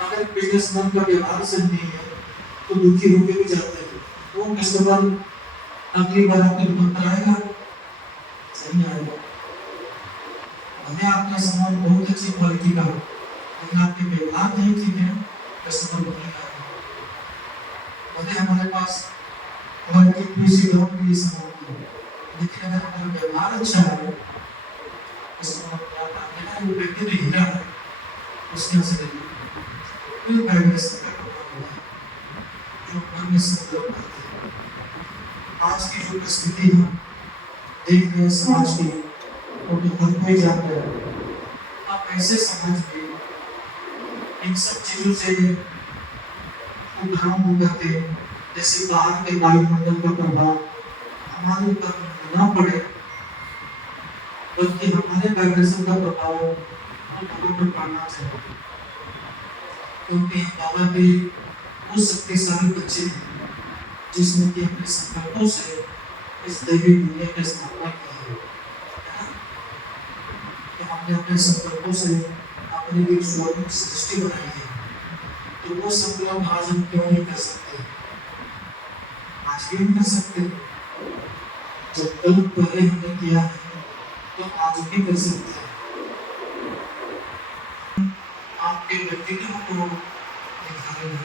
अगर बिजनेसमैन का व्यवहार सही नहीं है तो दुखी होकर भी जाते हैं, तो वो कस्टमर अगली बार आपकी दुकान पर आएगा? सही आएगा। भले आपका सामान बहुत अच्छी क्वालिटी का हो, लेकिन आपके व्यवहार नहीं ठीक है, कस्टमर नहीं आएगा। भले हमारे पास क्वालिटी पीसी डाउन भी सामान हो, लेकिन अगर हमारा व्यवहार अच्छा है, कस्टमर अपने आप आएगा। वो व्यक्ति तो हीरा है, उसके यहाँ से लेंगे। कोई गाइडेंस का प्रभाव है जो मन में सब लोग करते हैं। आज की जो परिस्थिति है देख रहे हैं समाज की, वो तो हर कोई जान रहा है। आप ऐसे समाज में इन सब चीजों से उद्धार हो जाते हैं, जैसे बाहर के वायुमंडल का प्रभाव हमारे ऊपर न पड़े, बल्कि हमारे वाइब्रेशन का प्रभाव हम पर पड़ना चाहिए। क्योंकि बाबा भी उस शक्तिशाली बच्चे हैं जिसने कि अपने संकल्पों से इस दैवी दुनिया की स्थापना की है। कि हमने अपने संकल्पों से अपने लिए स्वर्ग की सृष्टि बनाई है, तो वो संकल्प आज हम क्यों नहीं कर सकते? आज भी हम कर सकते हैं। जब कल पहले हमने किया है तो आज भी कर सकते हैं। आपके व्यक्तित्व को निखारेंगे,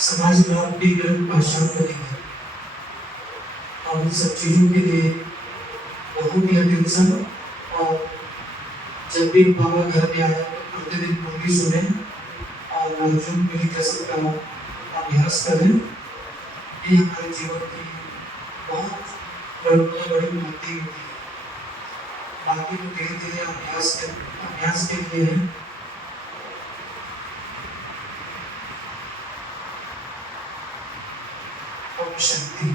समाज में आपकी गर्व पहचान करेंगे, और इन सब चीजों के लिए बहुत ही अटेंशन। और जब भी बाबा घर में आए तो प्रतिदिन मुरली सुने और अर्जुन मेडिटेशन का अभ्यास करें। ये हमारे जीवन की बहुत बड़ी उन्नति होती है। बाकी तो धीरे धीरे अभ्यास के लिए है। ओम शांति।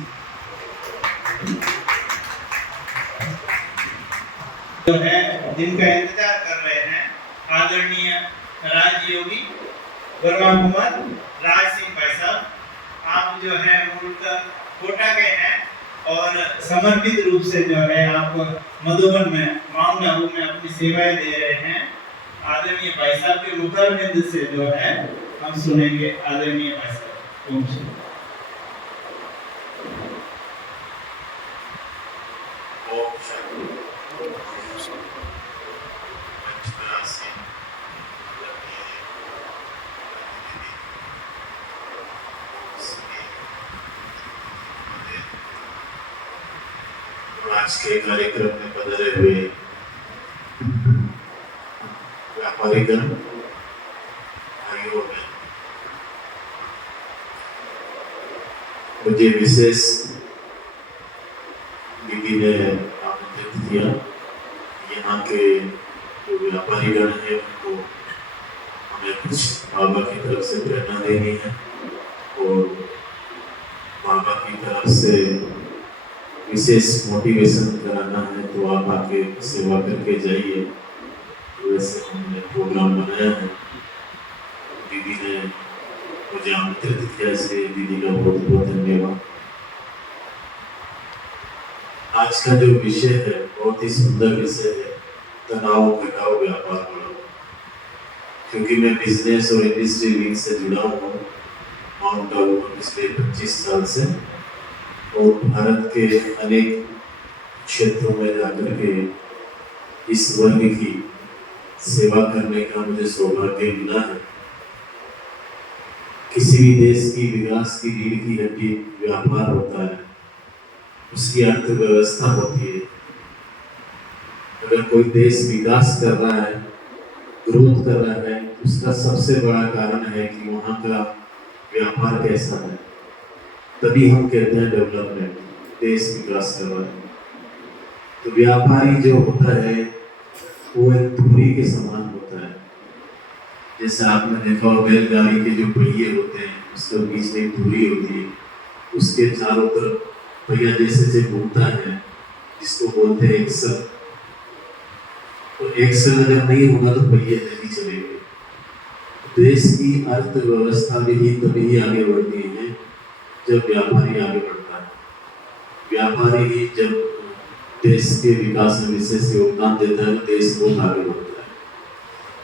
जो है जिनका इंतजार कर रहे हैं आदरणीय राजयोगी वर्मा कुमार राज सिंह भाई साहब, आप जो है मूलतः कोटा के हैं और समर्पित रूप से जो है आप मधुबन में माउंट आबू में अपनी सेवाएं दे रहे हैं। आदरणीय भाई साहब के मुखारबिंद से जो है हम सुनेंगे आदरणीय भाई साहब। ओम शांति। आज के कार्यक्रम में पधारे हुए व्यापारीगण भाइयों में मुझे विशेष दीदी ने आमंत्रित किया। यहाँ के जो व्यापारीगण है उनको हमें कुछ बाबा की तरफ से प्रेरणा देनी है और बाबा की तरफ से विशेष मोटिवेशन कराना है, तो आप आके सेवा करके जाइए। वैसे हमने प्रोग्राम बनाया है, दीदी ने मुझे आमंत्रित किया, इसलिए दीदी का बहुत बहुत धन्यवाद। आज का जो विषय है बहुत ही सुंदर विषय है, तनाव घटाओ व्यापार बढ़ाओ। क्योंकि मैं बिजनेस और इंडस्ट्री विंग से जुड़ा हूँ माउंट आबू में पिछले 25 साल से, और भारत के अनेक क्षेत्रों में जाकर के इस वर्ग की सेवा करने का मुझे सौभाग्य मिला है। किसी भी देश की विकास की रीढ़ की हड्डी व्यापार होता है, उसकी अर्थव्यवस्था होती है। अगर कोई देश विकास कर रहा है, ग्रोथ कर रहा है, उसका सबसे बड़ा कारण है कि वहाँ का व्यापार कैसा है। तभी हम कहते हैं डेवलपमेंट, देश विकास कर रहा है। तो व्यापारी जो होता है वो एक धुरी के समान होता है। जैसे आपने देखा हो बैलगाड़ी के जो पहिए होते हैं, उसके बीच में एक धुरी होती है, उसके चारों तरफ पहिया जैसे घूमता है, जिसको बोलते हैं एक्सल। तो एक्सल अगर नहीं होगा तो पहिए नहीं चलेंगे। देश की अर्थव्यवस्था भी तभी आगे बढ़ती है जब व्यापारी आगे बढ़ता है। व्यापारी ही जब देश के विकास में विशेष योगदान देता है, देश बहुत आगे बढ़ता है।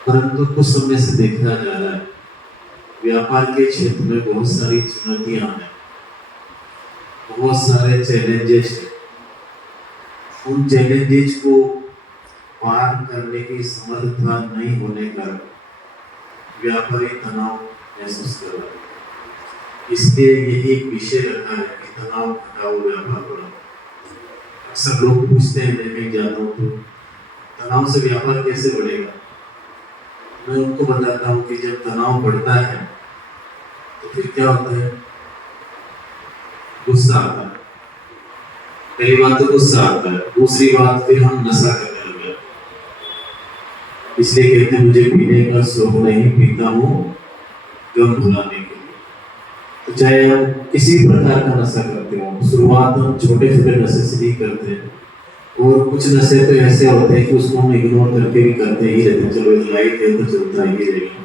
परंतु कुछ समय से देखा जा रहा है व्यापार के क्षेत्र में बहुत सारी चुनौतियां हैं, बहुत सारे चैलेंजेस हैं। उन चैलेंजेस को पार करने की समर्थता नहीं होने का व्यापारी तनाव महसूस कर रहा है। इसलिए यही एक विषय रखा है कि तनाव हटाओ, व्यापार बढ़ाओ। अक्सर लोग पूछते हैं, मैं कहीं जाता हूँ तो तनाव से व्यापार कैसे बढ़ेगा। मैं उनको बताता हूँ कि जब तनाव बढ़ता है तो फिर क्या होता है, गुस्सा आता है। पहली बात तो गुस्सा आता है, दूसरी बात फिर हम नशा करने लग जाते हैं। इसलिए कहते हैं मुझे पीने का शौक नहीं, पीता हूँ गम भुलाने के लिए। तो चाहे हम किसी प्रकार का नशा करते हो, शुरुआत हम छोटे छोटे नशे से ही करते हैं, और कुछ नशे तो ऐसे होते हैं कि उसको हम इग्नोर करके भी करते ही रहते हैं, चलो लाइट है तो चलता ही रहेगा।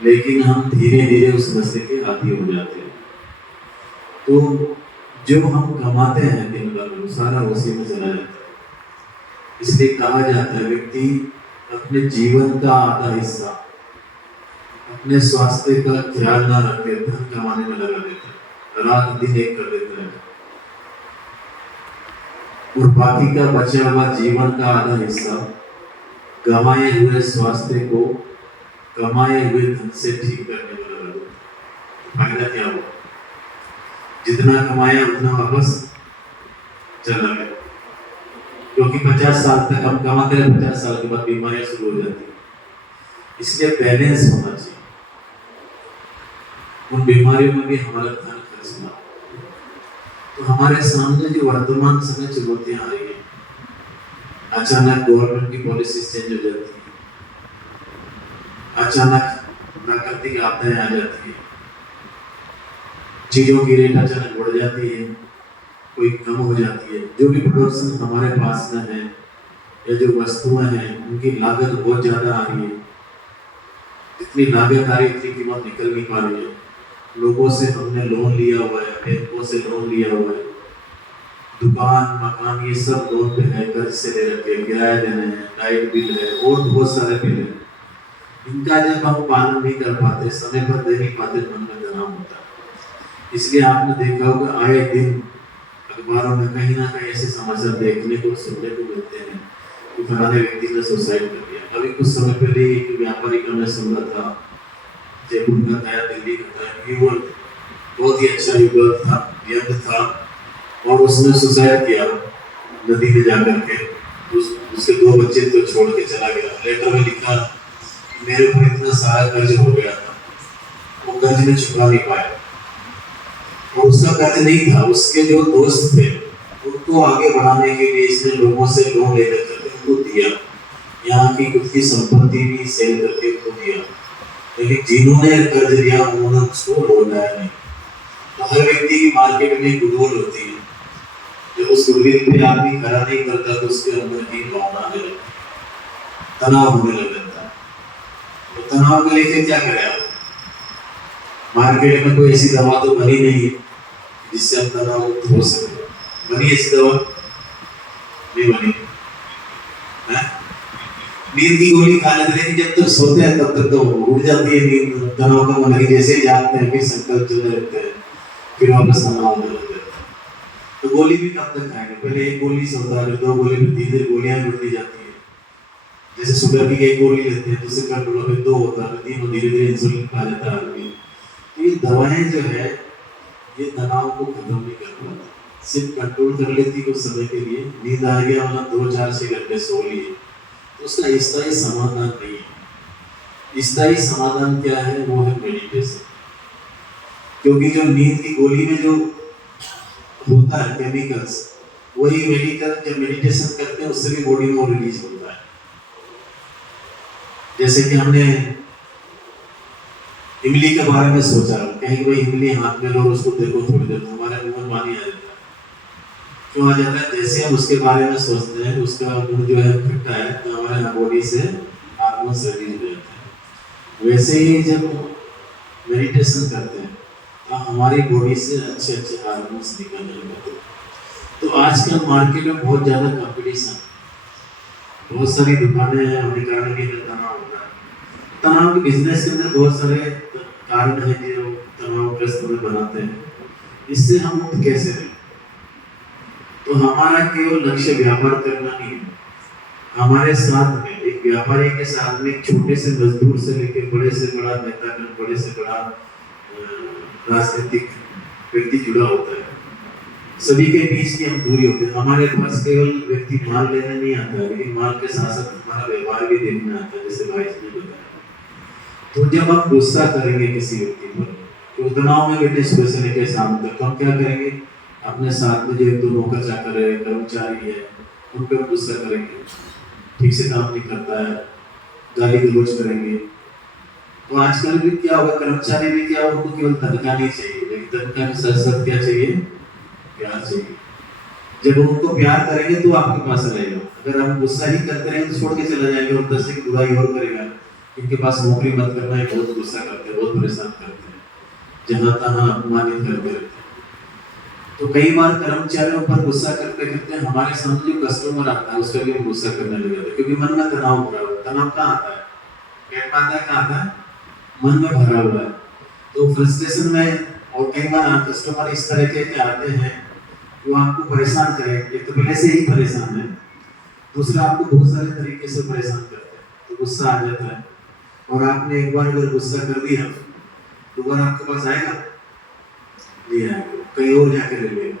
लेकिन हम धीरे धीरे उस नशे के आदी हो जाते हैं। तो जो हम कमाते हैं दिन भर सारा उसी में चला जाता है। इसलिए कहा जाता है व्यक्ति अपने जीवन का आधा हिस्सा अपने स्वास्थ्य का ख्याल ना रखे धन कमाने में लगा देता है, रात दिन एक कर देता है, और बाकी का बचा हुआ जीवन का आधा हिस्सा गंवाए हुए स्वास्थ्य को कमाए हुए धन से ठीक करने में लगा देता है। फायदा क्या हुआ, जितना कमाया उतना वापस चला गया। क्योंकि 50 साल तक हम कमाते हैं, 50 साल के बाद बीमारियां शुरू हो जाती है। इसलिए बैलेंस होना चाहिए। उन बीमारियों में भी हमारा ध्यान खर्च ना। तो हमारे सामने जो वर्तमान समय चुनौतियां आ रही है, अचानक गवर्नमेंट की पॉलिसी चेंज हो जाती है, अचानक प्राकृतिक आपदाएं आ जाती है, चीजों की रेट अचानक बढ़ जाती है, कोई कम हो जाती है। जो भी प्रोडक्शन हमारे पास में है या जो वस्तुएं हैं उनकी लागत बहुत ज्यादा आ रही है। जितनी लागत आ रही है उतनी कीमत निकल नहीं पा रही है। लोगों से हमने लोन लिया हुआ है, बैंकों से लोन लिया हुआ है, दुकान मकान ये सब लोन पे है, कर्ज से ले रखे, किराया देना है, लाइट बिल है और बहुत सारे बिल है। इनका जब हम पालन नहीं कर पाते, समय पर दे नहीं पाते, मन में तनाव होता है। इसलिए आपने देखा होगा आए दिन अखबारों में कहीं ना कहीं ऐसे समाचार देखने को सुनने को मिलते हैं कि फलाने व्यक्ति ने सुसाइड कर लिया। अभी कुछ समय पहले एक व्यापारी का मैं सुन रहा था, जयपुर का था, दिल्ली का था, युवक बहुत ही अच्छा युवक था, यंग था, और उसने सुसाइड किया नदी में जाकर के। उसके 2 बच्चे तो छोड़ के चला गया। लेटर में लिखा मेरे ऊपर इतना सारा कर्ज हो गया था, वो कर्ज में चुका नहीं पाया। और उसका कर्ज नहीं था, उसके जो दोस्त थे उनको आगे बढ़ाने के लिए इसने लोगों से लोन लेकर करके उनको दिया, यहाँ की खुद की संपत्ति भी सेल करके उनको दिया। लेकिन जिन्होंने कर्ज लिया उन्होंने उसको लौटाया नहीं। तो हर व्यक्ति की मार्केट में गुडविल होती है, जब उस गुडविल पे आदमी खड़ा नहीं करता तो उसके अंदर की भावना आने लगती है, तनाव होने लग जाता है। तो तनाव के लिए क्या करें आप? मार्केट में कोई ऐसी दवा तो बनी नहीं है जिससे हम तनाव मुक्त हो सके। बनी ऐसी दवा? नहीं बनी है। नींद की गोली खा लेते, लेकिन जब तक सोते हैं तब तक तो उड़ जाती है नींद, तनाव कम होने की। जैसे ही जागते हैं फिर संकल्प चलने लगते हैं, फिर वापस तनाव होने लगता है। तो गोली भी कब तक खाएंगे? पहले 1 गोली से होता है, 2 गोली, फिर धीरे धीरे गोलियां बढ़ती जाती है। जैसे शुगर की 1 गोली लेते हैं तो उससे कंट्रोल फिर 2 होता है, 3, धीरे धीरे इंसुलिन खा जाता है आदमी। तो ये दवाएं जो है ये तनाव को खत्म नहीं कर पाती, सिर्फ कंट्रोल कर लेती कुछ समय के लिए। नींद आ गया मतलब 2-4-6 घंटे सो लिए, तो उसका स्थायी समाधान नहीं है। स्थायी समाधान क्या है? वो है मेडिटेशन। क्योंकि जो नींद की गोली में जो होता है केमिकल्स, वही मेडिकल जब मेडिटेशन करते हैं उससे भी बॉडी में रिलीज होता है। जैसे कि हमने इमली के बारे में सोचा, कहीं भाई इमली हाथ में लो उसको देखो थोड़ी देर, हमारे मुंह में पानी आ जाता है। क्यों आ जाता है? जैसे हम उसके बारे में सोचते हैं उसका गुण जो है खट्टा है, तो हमारे बॉडी से हार्मोन्स रिलीज हो जाते हैं। वैसे ही जब मेडिटेशन करते हैं तो हमारी बॉडी से अच्छे अच्छे हार्मोन्स निकलने लगते हैं। तो आजकल मार्केट में बहुत ज़्यादा कंपटीशन, बहुत सारी दुकानें हैं, उन्हें कारण भी तनाव होता है। तनाव के बिजनेस के अंदर बहुत सारे कारण हैं जो तनावग्रस्त हमें बनाते हैं। इससे हम मुक्त कैसे रहें? तो हमारा केवल लक्ष्य व्यापार करना नहीं है। हमारे साथ में एक व्यापारी के साथ में एक छोटे से मजदूर से लेकर बड़े से बड़ा नेतागण, बड़े से बड़ा राजनीतिक व्यक्ति जुड़ा होता है। सभी के बीच की हम दूरी होती है। हमारे पास केवल व्यक्ति माल लेने नहीं आता है, लेकिन माल के साथ साथ हमारा व्यवहार भी देखना आता है, जैसे भाई जी ने बताया। तो जब हम गुस्सा करेंगे किसी व्यक्ति पर, तो तनाव में बैठे सुबह से लेकर शाम तक, हम क्या करेंगे? अपने साथ में जो एक दो नौकर चाकर है, कर्मचारी है, उन पर गुस्सा करेंगे, ठीक से काम नहीं करता है, गाली गलौज करेंगे। तो आजकल भी क्या होगा, कर्मचारी भी क्या, उनको केवल तनख्वाह नहीं चाहिए, लेकिन तनख्वाह के साथ साथ क्या चाहिए? प्यार चाहिए। जब उनको प्यार करेंगे तो आपके पास रहेगा। अगर हम गुस्सा ही करते रहेंगे तो छोड़ के चला जाएगा और 10 की बुराई और करेगा। इनके पास नौकरी मत करना है, बहुत गुस्सा करते हैं, बहुत परेशान करते हैं, जहाँ तहाँ अपमानित करते रहते हैं। तो कई बार कर्मचारियों पर गुस्सा करते करते हमारे सामने जो कस्टमर आता है उसका भी हम गुस्सा करने लग जाते हैं, क्योंकि मन में तनाव भरा हुआ है। तनाव कहाँ आता है? पेट में आता है, कहाँ आता है? मन में भरा हुआ है। तो फ्रस्ट्रेशन में, और कई बार कस्टमर इस तरह के आते हैं वो आपको परेशान करें। एक तो पहले से ही परेशान है, दूसरा आपको बहुत सारे तरीके से परेशान करते हैं, तो गुस्सा आ जाता है। और आपने एक बार अगर गुस्सा कर दिया, दोबारा आपके पास आएगा? नहीं आएगा, कहीं और जाके ले लेगा,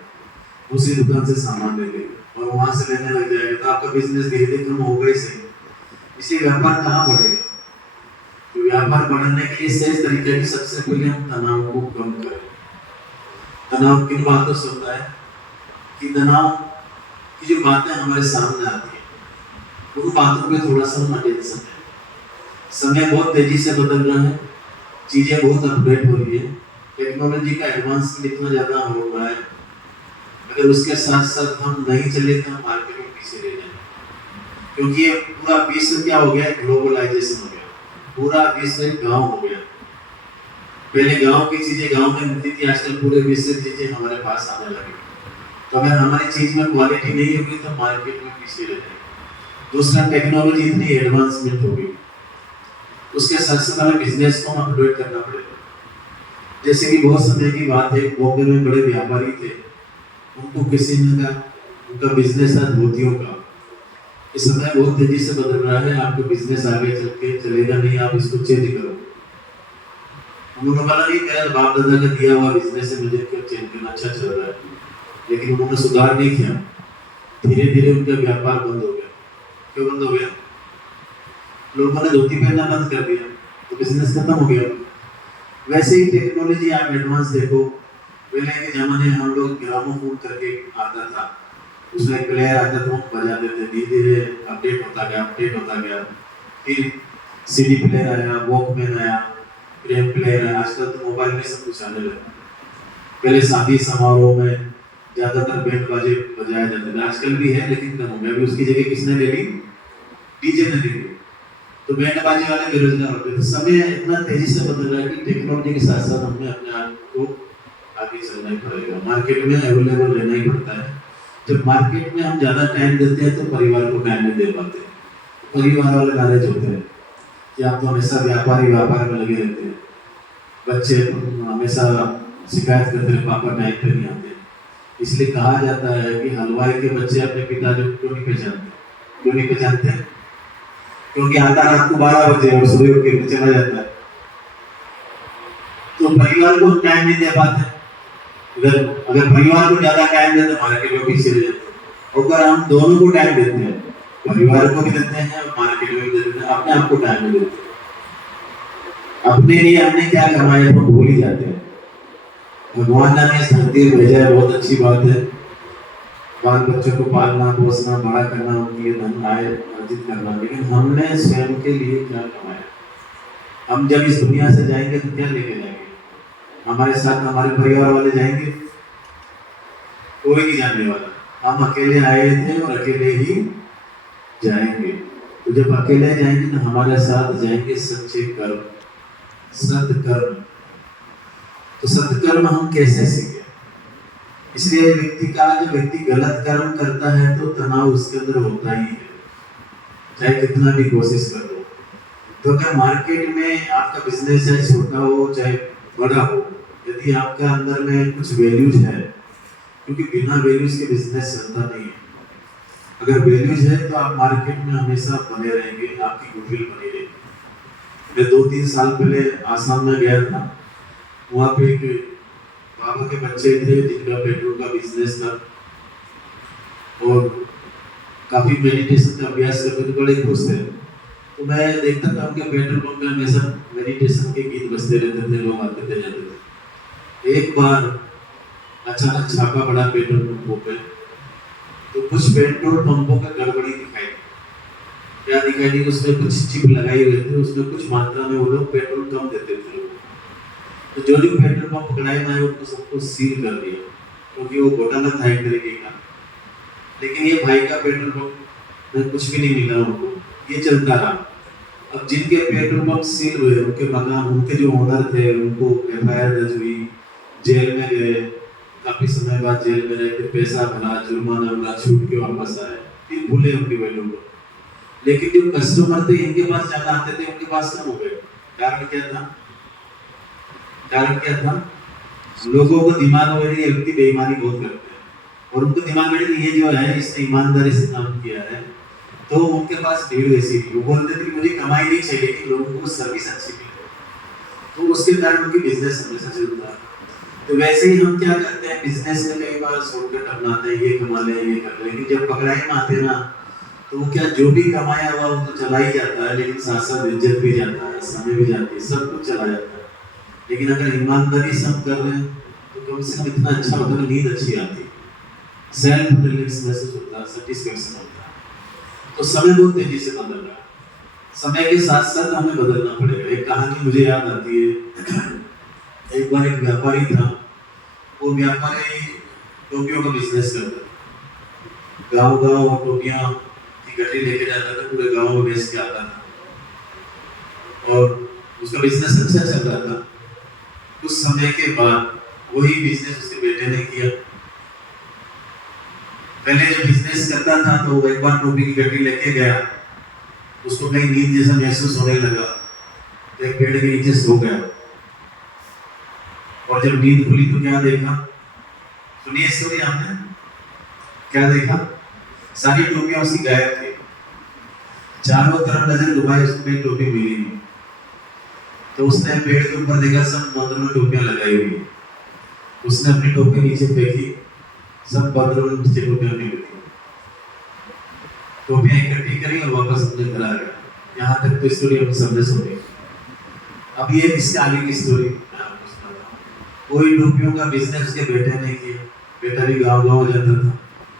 दूसरी दुकान से सामान ले लेगा और वहां से लेने लग जाएगा। तो आपका बिजनेस धीरे धीरे कम होगा ही सही। इसलिए व्यापार कहाँ बढ़ेगा? तो व्यापार बढ़ाने के लिए सही तरीके की सबसे पहले हम तनाव को कम करें। तनाव किन बातों से होता है कि तनाव की जो बातें हमारे सामने आती है उन बातों पे थोड़ा सा हम अटेंशन दें। समय बहुत तेजी से बदल रहा है, चीजें बहुत अपडेट हो रही है, टेक्नोलॉजी का एडवांसमेंट इतना ज्यादा हो रहा है। अगर उसके साथ साथ हम नहीं चले तो हम मार्केट में पीछे रह जाएंगे, क्योंकि ये पूरा विश्व क्या हो गया? ग्लोबलाइजेशन हो गया, पूरा विश्व एक गाँव हो गया। पहले गांव की चीजें गांव में मिलती थी, आजकल पूरे विश्व की चीजें हमारे पास आने लगी। तो अगर हमारी चीज में क्वालिटी नहीं होगी तो मार्केट में पीछे रह जाएगी। दूसरा, टेक्नोलॉजी इतनी एडवांसमेंट हो गई, उसके साथ साथ हमें बिजनेस को अपडेट करना पड़ेगा। जैसे कि बहुत समय की बात है, बॉम्बे में बड़े व्यापारी थे, उनको किसी ने कहा, उनका बिजनेस था धोतियों का। इस समय बहुत तेजी से बदल रहा है, आपका बिजनेस आगे चल के चलेगा नहीं, आप इसको चेंज करो। उन्होंने बोला नहीं, मेरा बाप दादा का दिया हुआ बिजनेस है, मुझे क्यों चेंज करना, अच्छा चल रहा है। लेकिन उन्होंने सुधार नहीं किया, धीरे धीरे उनका व्यापार बंद हो गया। क्यों बंद हो गया? लोगों ने धोती पहनना बंद कर दिया, तो बिजनेस खत्म हो गया। वैसे ही टेक्नोलॉजी आप एडवांस देखो, पहले के जमाने में हम लोग ग्रामोफोन करके आता था, उसमें प्लेयर आता था, वो बजाते थे, धीरे धीरे अपडेट होता गया। फिर सीडी प्लेयर आया, वॉकमैन आया, प्लेयर प्लेयर आया, आजकल तो मोबाइल में सब कुछ आने लगा। पहले शादी समारोह में ज्यादातर बैंड बाजे बजाए जाते थे, आजकल भी है लेकिन कम हो गया। अभी उसकी जगह किसने ले ली? डीजे ने ले ली। तो बैंड बाजे वाले बेरोजगार हो गए। तो समय इतना तेजी से बदल रहा है कि टेक्नोलॉजी के साथ साथ हमें अपने आप को आगे चलना ही पड़ेगा। मार्केट में अवेलेबल रहना ही पड़ता है। जब मार्केट में हम ज्यादा टाइम देते हैं तो परिवार को टाइम नहीं दे पाते। परिवार वाले नाराज होते हैं कि आप तो हमेशा व्यापार में लगे रहते हैं। बच्चे हमेशा शिकायत करते हैं, पापा टाइम पे नहीं आते। इसलिए कहा जाता है कि हलवाई के बच्चे अपने पिताजी को क्यों नहीं पहचानते? क्योंकि आता रात को 12 बजे और सुबह उठ के चला जाता है। तो परिवार को टाइम नहीं दे पाते। अगर परिवार को ज्यादा टाइम देते तो मार्केट में पीछे रह जाते। अगर हम दोनों को टाइम देते हैं, परिवार को भी देते हैं और मार्केट में भी देते हैं, अपने आप को टाइम नहीं देते, अपने लिए हमने क्या कमाया तो भूल ही जाते हैं। भगवान ने हमें इस धरती में भेजा है, बहुत अच्छी बात है। बाल बच्चों को पालना, पोसना, बड़ा करना, उनके लिए धन आय अर्जित करना, लेकिन हमने स्वयं के लिए क्या कमाया? हम जब इस दुनिया से जाएंगे तो क्या लेके जाएंगे? हमारे साथ हमारे परिवार वाले जाएंगे? कोई नहीं जाने वाला। हम अकेले आए थे और अकेले ही जाएंगे। तो जब अकेले जाएंगे तो हमारे साथ जाएंगे सच्चे कर्म, सत्कर्म। तो सत्कर्म हम कैसे सीखें? इसलिए जो व्यक्ति गलत कर्म करता है तो तनाव उसके अंदर होता ही है, चाहे कितना भी कोशिश कर लो। तो अगर मार्केट में आपका बिजनेस है, छोटा हो चाहे बड़ा हो, यदि आपका अंदर में कुछ वैल्यूज है, क्योंकि बिना वैल्यूज के बिजनेस चलता नहीं है। अगर वैल्यूज है तो आप मार्केट में हमेशा बने रहेंगे, आपकी गुडविल बनी रहेगी। मैं 2-3 साल पहले आसाम में गया था, वहाँ पे एक बाबा के बच्चे थे जिनका पेट्रोल का बिजनेस था और काफी मेडिटेशन का अभ्यास करते थे, बड़े खुश थे। तो मैं देखता था उनके पेट्रोल पंप में हमेशा मेडिटेशन के गीत बजते रहते थे, लोग आते थे जाते थे। एक बार अचानक छापा पड़ा पेट्रोल पंपों पे, तो कुछ पेट्रोल पंपों का गड़बड़ी दिखाई। क्या दिखाई दी? उसमें कुछ चिप लगाई हुई थी, उसमें कुछ मात्रा में वो लोग पेट्रोल कम देते थे। तो जो जो पेट्रोल पंप पकड़ाए ना उनको सबको सील कर दिया, क्योंकि वो घोटाला था एक तरीके का। लेकिन ये भाई का पेट्रोल पंप में कुछ भी नहीं मिला उनको, ये चलता रहा। अब जिनके पेट्रोल पंप सील हुए, उनके मकान, उनके जो ओनर थे, उनको एफआईआर दर्ज हुई, जेल में गए, काफी समय बाद जेल में रहे, फिर पैसा भरा, जुर्माना भरा, छूट के वापस आए, फिर भूले उनकी वैल्यू को। लेकिन जो कस्टमर थे, इनके पास ज्यादा आते थे, उनके पास कम हो गए। कारण क्या था? कारण क्या था? लोगों को दिमाग में ये व्यक्ति बेईमानी बहुत करते हैं और उनको दिमाग में ये जो है इसने ईमानदारी से काम किया है, तो उनके पास भीड़ वैसी थी। वो बोलते थे कि मुझे कमाई नहीं चाहिए कि लोगों को सर्विस अच्छी मिले, तो उसके कारण उनकी बिजनेस हमेशा चलता है। तो वैसे ही हम क्या करते हैं, बिजनेस में कई बार शॉर्टकट अपनाते हैं, ये कमा लें, ये कर लें। जब पकड़ाई में आते ना, तो वो क्या जो भी कमाया हुआ वो तो चला ही जाता है, लेकिन साथ साथ इज्जत भी जाता है, समय भी जाती है, सब कुछ चला जाता है। लेकिन अगर ईमानदारी से हम कर रहे हैं तो कम से कम इतना अच्छा होता है, नींद अच्छी आती है, सेल्फ रिलैक्स महसूस होता है, सेटिस्फैक्शन होता है। तो समय बहुत तेजी से बदल रहा है, समय के साथ साथ हमें बदलना पड़ेगा। एक कहानी मुझे याद आती है, एक बार एक व्यापारी था, वो व्यापारी टोपियों का बिजनेस करता था। गाँव गाँव टोपियाँ की गड्डी लेके जाता था, पूरे गाँव में बेच के आता था और उसका बिजनेस अच्छा चल रहा था। कुछ समय के बाद वही बिजनेस उसके बेटे ने किया। पहले जो बिजनेस करता था तो वो एक बार टोपी की गड्डी लेके गया, उसको कहीं नींद जैसा महसूस होने लगा, तो एक पेड़ के नीचे सो गया और जब नींद खुली तो क्या देखा? सुनिए स्टोरी आपने, क्या देखा? सारी टोपियां उसकी गायब थी। चारों तरफ नजर घुमाई, उसको कहीं टोपी मिली नहीं। तो उसने पेड़ के ऊपर देखा, सब बंदरों में टोपियां लगाई हुई। उसने अपनी टोपी नीचे फेंकी, सब बंदरों में नीचे टोपियां मिल गई। टोपियां इकट्ठी करी और वापस अपने घर आ गया। यहाँ तक तो स्टोरी हम सबने सुनी। अब ये इसके आगे की स्टोरी कोई टोपियों का बिजनेस उसके बेटे ने किया। बेटा भी गाँव जाता था,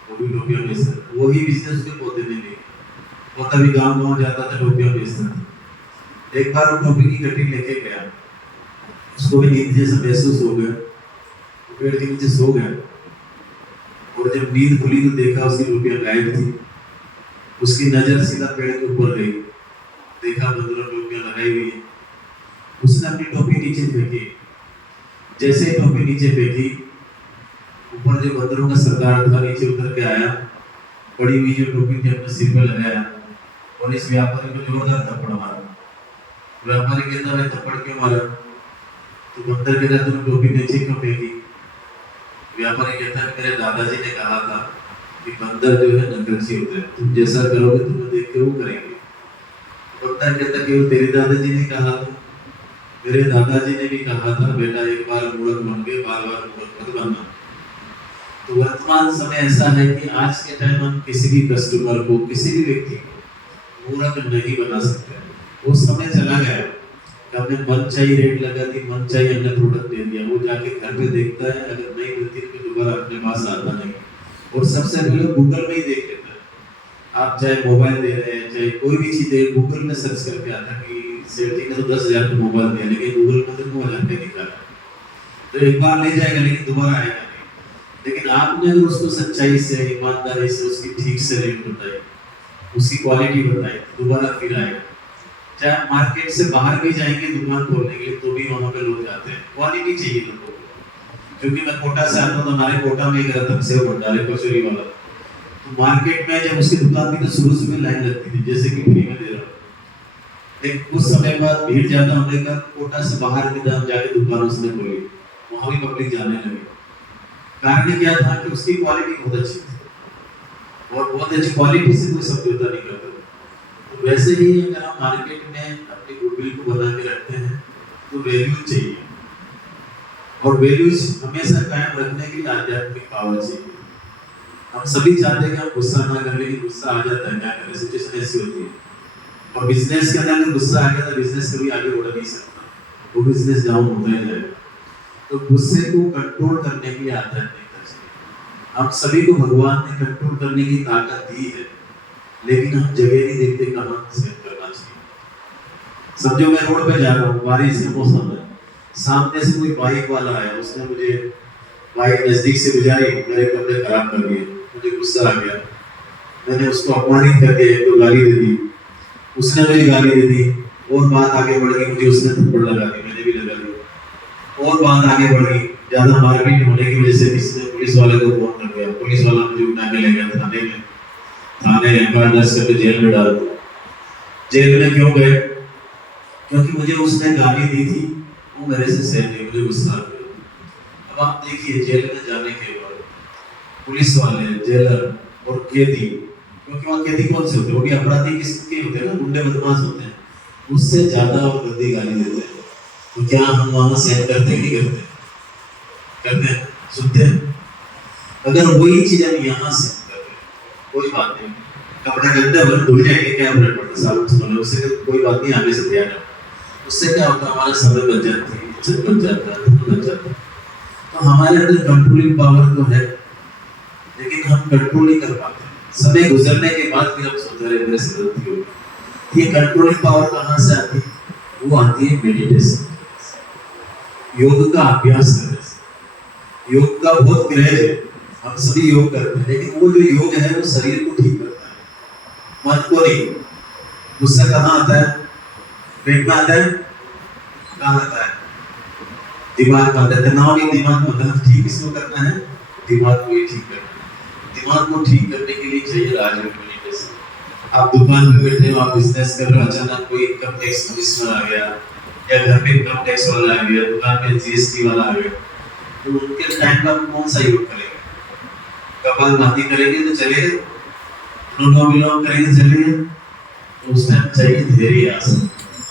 वो भी टोपियां बेचता था। वही बिजनेस उसके पोते ने लिया, पोता भी गाँव जाता था, टोपियां बेचता था। एक बार वो टोपी की गड्डी लेके गया, उसको भी नींद जैसा महसूस हो गया, पेड़ के नीचे सो गया और जब नींद खुली तो देखा उसकी टोपियां गायब थी। उसकी नजर सीधा पेड़ के ऊपर गई, देखा बंदरों टोपियां लगाई हुई है। उसने अपनी टोपी नीचे फेंकी। जैसे टोपी नीचे फेंकी, ऊपर जो बंदरों का सरदार था नीचे उतर के आया, पड़ी हुई जो टोपी थी अपने सिर पे लगाया और इस व्यापारी को जोरदार थप्पड़ मारा। व्यापारी कहता है थप्पड़ क्यों मारा? तो बंदर कहता तुम टोपी नीचे क्यों फेंकी? व्यापारी कहता है मेरे दादाजी ने कहा था कि बंदर जो है नरकंसी होते हैं, तुम जैसा करोगे तुम्हें देख के वो करेंगे। बंदर कहता कि वो तेरे दादाजी ने कहा था? मेरे दादाजी ने भी कहा था बेटा एक बार मूर्ख बन गए, बार बार मूर्ख मत बनना। तो वर्तमान समय ऐसा है कि आज के टाइम हम किसी भी कस्टमर को, किसी भी व्यक्ति को मूर्ख नहीं बना सकते। वो समय चला गया, हमने मनचाही रेट लगा दी, मनचाही हमने प्रोडक्ट दे दिया, वो जाके घर पे देखता है, अगर नहीं मिलती तो दोबारा अपने पास आता नहीं। और सबसे पहले गूगल में ही देख लेता है। आप चाहे मोबाइल दे रहे हैं, चाहे कोई भी चीज दे, गूगल में सर्च करके आता कि सेठ ने तो 10,000 का मोबाइल दिया, लेकिन गूगल में तो 9,000 का दिखा रहा है। तो एक बार ले जाएगा लेकिन दोबारा आएगा नहीं। लेकिन आपने अगर उसको सच्चाई से, ईमानदारी से उसकी ठीक से रेट बताई, उसकी क्वालिटी बताई, दोबारा फिर आएगा। चाहे आप मार्केट से बाहर भी जाएंगे दुकान खोलने के लिए तो भी वहाँ पे लोग जाते हैं, क्वालिटी चाहिए लोगों को। क्योंकि मैं कोटा से आता हूँ, तो हमारे कोटा में एक रतन सेव भंडार है, कचौरी वाला। तो मार्केट में जब उसकी दुकान थी तो शुरू में लाइन लगती थी, जैसे कि फ्री में दे रहा हूँ। लेकिन कुछ समय बाद भीड़ ज्यादा होने का कोटा से बाहर की तरफ जाके दुकान उसने खोली, वहां भी पब्लिक जाने लगी। कारण क्या था कि उसकी क्वालिटी बहुत अच्छी थी और बहुत अच्छी क्वालिटी से कोई समझौता नहीं करता। तो वैसे ही अगर हम मार्केट में अपनी गुडविल को बना के रखते हैं तो वैल्यू चाहिए, और वैल्यूज हमेशा कायम रखने के लिए आध्यात्मिक पावर चाहिए। हम सभी चाहते हैं कि हम गुस्सा ना करें, लेकिन गुस्सा आ जाता है, क्या करें, सिचुएशन ऐसी होती है। और बिजनेस के अंदर गुस्सा आ गया तो बिजनेस कभी आगे बढ़ नहीं सकता, वो बिजनेस डाउन होता ही जाएगा। तो गुस्से को कंट्रोल करने के लिए आध्यात्मिक चाहिए। हम सभी को भगवान ने कंट्रोल करने की ताकत दी है, लेकिन हम जगह नहीं देखते कहाँ सेट करना चाहिए। समझो मैं रोड पे जा रहा हूँ, बारिश का मौसम है, सामने से कोई बाइक वाला आया, उसने मुझे बाइक नजदीक से गुजारी, मेरे कपड़े खराब कर दिए, मुझे गुस्सा आ गया, मैंने उसको अपमानित करके तो गाली दे दी, उसने मुझे गाली दे दी, और बात आगे बढ़ गई, मुझे उसने थप्पड़ लगा दी, मैंने भी लगा दी, और बात आगे बढ़ गई, ज्यादा मारपीट होने की वजह से किसी पुलिस वाले को फोन कर दिया, पुलिस वाला मुझे उठा के ले गया थाने में, थाने एफआईआर दर्ज करके जेल में डाल दिया। जेल में क्यों गए? क्योंकि मुझे उसने गाली दी थी, वो मेरे से सहन नहीं, मुझे गुस्सा आ गया। अब आप देखिए, जेल में जाने के बाद पुलिस वाले, जेलर और कैदी, क्योंकि वहाँ कैदी कौन से होते हैं, वो भी अपराधी किसके होते हैं ना, गुंडे बदमाश होते हैं, उससे ज्यादा और गंदी गाली देते हैं। तो क्या हम वहाँ सहन करते हैं? नहीं करते? करते हैं, सुनते हैं। अगर वही चीज हम यहाँ से करते हैं, कोई बात नहीं, कपड़े गंदे हो धुल जाएंगे, क्या फर्क पड़ता है, साबुन से धोने, उससे कोई बात नहीं, आगे से ध्यान रखो। उससे क्या होता है, हमारा समय बच जाती है, इज्जत बच जाता है, धन बच जाता है। तो हमारे अंदर कंट्रोलिंग पावर तो है, लेकिन हम कंट्रोल नहीं कर पाते। समय गुजरने के बाद फिर हम सोचते रहे मेरे से गलती हो गई। ये कंट्रोलिंग पावर कहाँ से आती है? वो आती है मेडिटेशन, योग का अभ्यास करने से। योग का बहुत क्रेज है, हम सभी योग करते हैं, लेकिन वो जो योग है वो शरीर को ठीक करता है, मन को नहीं। गुस्सा कहाँ आता है? पेट में आता है, कहाँ आता है? दिमाग में आता है। तनाव भी दिमाग में आता है। ठीक इसको करना है, दिमाग को ही ठीक करना है। दिमाग को ठीक करने के लिए चाहिए राजयोग मेडिटेशन। आप दुकान पे बैठे हो, आप बिजनेस कर रहे हो, अचानक कोई इनकम टैक्स कमिश्नर आ गया, या घर पे इनकम टैक्स वाला आ गया, दुकान पे जीएसटी वाला आ गया, तो उनके टाइम पर कौन सा योग करेंगे? कपालभाति करेंगे तो चलेगा, अनुलोम विलोम करेंगे तो चलेगा? तो उस टाइम चाहिए धैर्य आसन।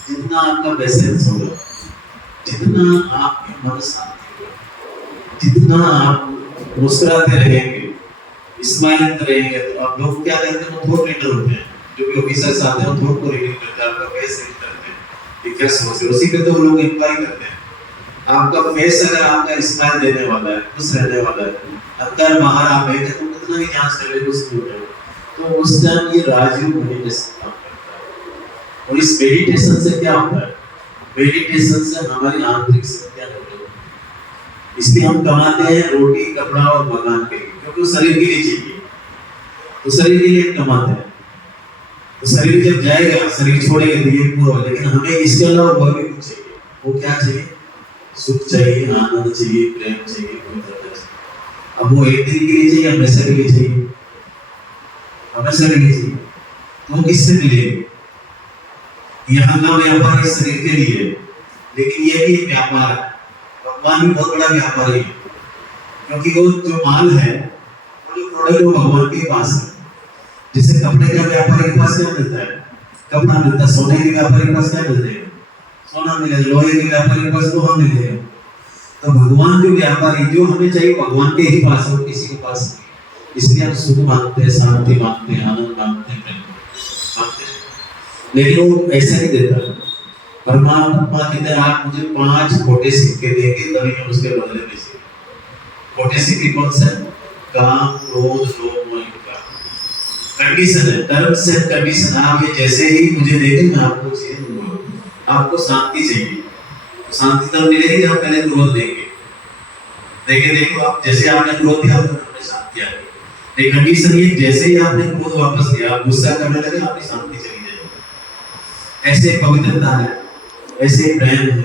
जितना आपका पेशेंस होगा, जितना आपके मन शांति होगा, जितना आप मुस्कुराते रहेंगे, स्माइलिंग रहेंगे, तो आप लोग क्या करते हैं, थोड़ा रीडर होते हैं, जो भी ऑफिसर्स आते हैं थोड़ा को रीडिंग करते हैं, आपका फेस रीड करते हैं कि क्या सोच रहे हो, उसी पे तो लोग इंक्वायरी करते हैं। आपका फेस अगर आपका स्माइल देने वाला है, खुश रहने वाला है, अंदर बाहर आप बैठे तो कितना भी जांच कर ले कुछ नहीं हो रहा, तो उस टाइम ये राजयोग मेडिटेशन काम करता है। और इस मेडिटेशन से क्या होता है? मेडिटेशन से हमारी आंतरिक शक्तियां बढ़ती हैं। इसलिए हम कमाते हैं रोटी, कपड़ा और मकान के लिए, क्योंकि वो शरीर के लिए चाहिए, तो शरीर के लिए कमाते हैं। तो शरीर जब जाएगा, शरीर छोड़ेगा तो ये पूरा हो, लेकिन हमें इसके अलावा और भी कुछ चाहिए। वो क्या चाहिए? सुख चाहिए, आनंद चाहिए, प्रेम चाहिए, पवित्रता चाहिए। अब वो एक दिन के लिए चाहिए, हमेशा के लिए चाहिए, हमेशा के लिए चाहिए, तो किससे मिलेगी? यहाँ का व्यापार इस शरीर के लिए, लेकिन ये भी एक व्यापार है। भगवान भी बहुत बड़ा व्यापार है, क्योंकि वो जो माल है, वो जो प्रोडक्ट वो भगवान के पास है। जैसे कपड़े का व्यापारी के पास क्या मिलता है? कपड़ा मिलता है। सोने के व्यापारी के पास क्या मिलता है? सोना मिलेगा। लोहे के व्यापारी के पास लोहा मिलेगा। तो भगवान जो व्यापारी, जो हमें चाहिए भगवान के ही पास है, किसी के पास नहीं। इसलिए हम सुख मांगते हैं, शांति मांगते हैं, आनंद मांगते हैं, प्रेम मांगते हैं, लेकिन वो ऐसा नहीं देता। परमात्मा कहते हैं आप मुझे 5 खोटे सिक्के देंगे, तभी मैं उसके बदले में से। खोटे सिक्के कौन से? काम, क्रोध, लोभ, मोह का कंडीशन है, टर्म्स एंड कंडीशन। आप ये जैसे ही मुझे देंगे मैं आपको चीजें दूंगा। आपको शांति चाहिए, शांति तब मिलेगी जब पहले क्रोध देंगे। देखो आप जैसे आपने क्रोध दिया, आपने शांति आ गई। कंडीशन ये, जैसे ही आपने क्रोध वापस दिया, आप गुस्सा करने लगे, आपकी शांति चली जाएगी। ऐसे पवित्रता है, ऐसे प्रेम है।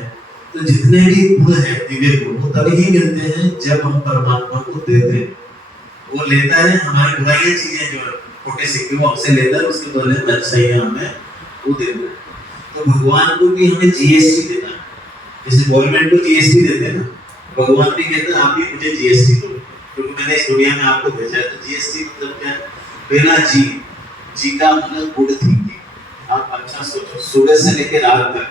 तो जितने भी गुण हैं दिव्य गुण, वो तभी ही मिलते हैं जब हम परमात्मा को देते हैं। वो लेता है हमारी बुराइयां चीजें जो खोटे सिक्के वो हमसे लेता है, उसके बदले में अच्छाइयां हमें वो देता है। तो भगवान को भी हमें जीएसटी देना है। जैसे गवर्नमेंट को जीएसटी देते हैं ना, भगवान भी कहते हैं आप भी मुझे जीएसटी दो, क्योंकि मैंने इस दुनिया में आपको भेजा है। तो जीएसटी मतलब क्या है? पहला जी का मतलब गुड थिंकिंग। आप अच्छा सोचो। सुबह से लेकर रात तक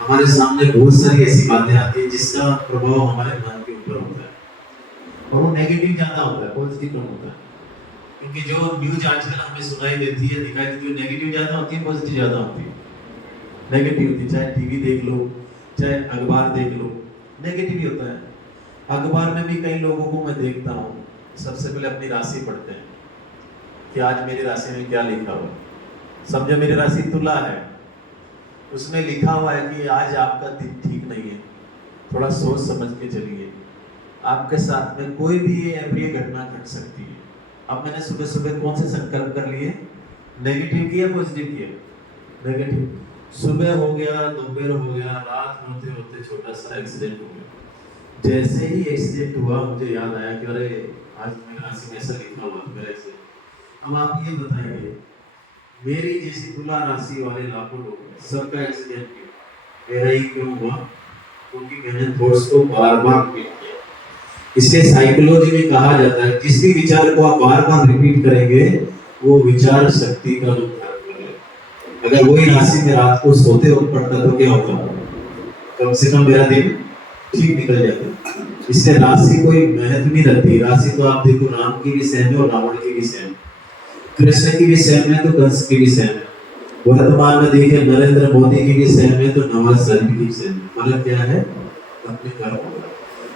हमारे सामने बहुत सारी ऐसी बातें आती है जिसका प्रभाव हमारे मन के ऊपर होता है, और वो नेगेटिव ज्यादा होता है, पॉजिटिव कम होता है। क्योंकि जो न्यूज आजकल हमें सुनाई देती है, दिखाई देती है, नेगेटिव ज्यादा होती है, पॉजिटिव ज्यादा होती है। नेगेटिव होती है, चाहे टीवी देख लो, चाहे अखबार देख लो, नेगेटिव ही होता है। अखबार में भी कई लोगों को मैं देखता हूँ, सबसे पहले अपनी राशि पढ़ते हैं कि आज मेरी राशि में क्या लिखा हुआ है। समझो मेरी राशि तुला है, उसमें लिखा हुआ है कि आज आपका दिन ठीक नहीं है, थोड़ा सोच समझ के चलिए, आपके साथ में कोई भी अप्रिय घटना घट सकती है। अब मैंने सुबह सुबह कौन से संकल्प कर लिए? नेगेटिव किया, पॉजिटिव किया? नेगेटिव। सुबह हो गया, दोपहर हो गया, रात होते होते छोटा सा एक्सीडेंट हो गया। जैसे ही एक्सीडेंट हुआ मुझे याद आया कि अरे आज मेरी राशि में ऐसा लिखा हुआ था मेरा एक्सीडेंट। अब आप ये बताइए, मेरी जैसी तुला राशि वाले लाखों लोग हैं, सबका एक्सीडेंट किया, मेरा ही क्यों हुआ? क्योंकि मैंने थॉट्स को बार बार रिपीट किया। इसलिए साइकोलॉजी में कहा जाता है जिस भी विचार को आप बार बार रिपीट करेंगे वो विचार शक्ति का रूप धारण करेगा। अगर वही राशि में रात को सोते वक्त पढ़ता तो क्या होता? कम से कम मेरा दिन ठीक निकल जाता। इसलिए राशि कोई महत्व नहीं रखती। राशि तो आप देखो, राम की भी सेम है और रावण की भी सेम, कृष्ण की भी सेम है तो कंस की भी सेम है। वर्तमान में देखिए नरेंद्र मोदी की भी सेम है तो नवाज शरीफ की भी सेम है। मतलब क्या है? अपने कर्म।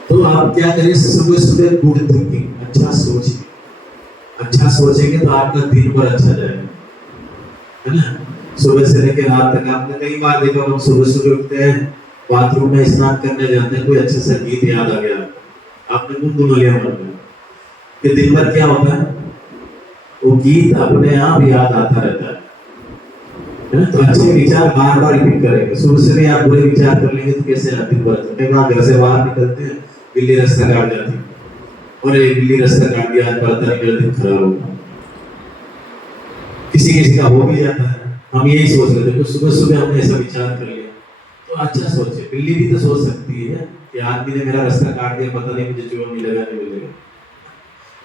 तो आप क्या करें? सुबह सुबह गुड थिंकिंग, अच्छा सोचिए। अच्छा सोचेंगे तो आपका दिन भर अच्छा जाएगा, है ना? सुबह से लेकर रात तक आपने कई बार देखा, हम सुबह सुबह उठते हैं, बाथरूम में स्नान करने जाते हैं, कोई अच्छा सा गीत याद आ गया, आपने गुनगुना लिया मन में, कि दिन भर क्या होता है? वो गीत अपने आप याद आता रहता है ना? तो अच्छे विचार बार बार रिपीट करेंगे। सुबह से आप बुरे विचार कर लेंगे तो कैसे दिन भर? कई बार घर से बाहर निकलते हैं, बिल्ली रास्ता काट जाती है, और एक बिल्ली रास्ता काट दिया, आज पता नहीं मेरा दिन खराब होगा। किसी किसी का हो भी जाता है। हम यही सोच रहे थे, तो सुबह सुबह हमने ऐसा विचार कर लिया। तो अच्छा सोचे। बिल्ली भी तो सोच सकती है कि आदमी ने मेरा रास्ता काट दिया, पता नहीं मुझे चोर मिलेगा नहीं मिलेगा।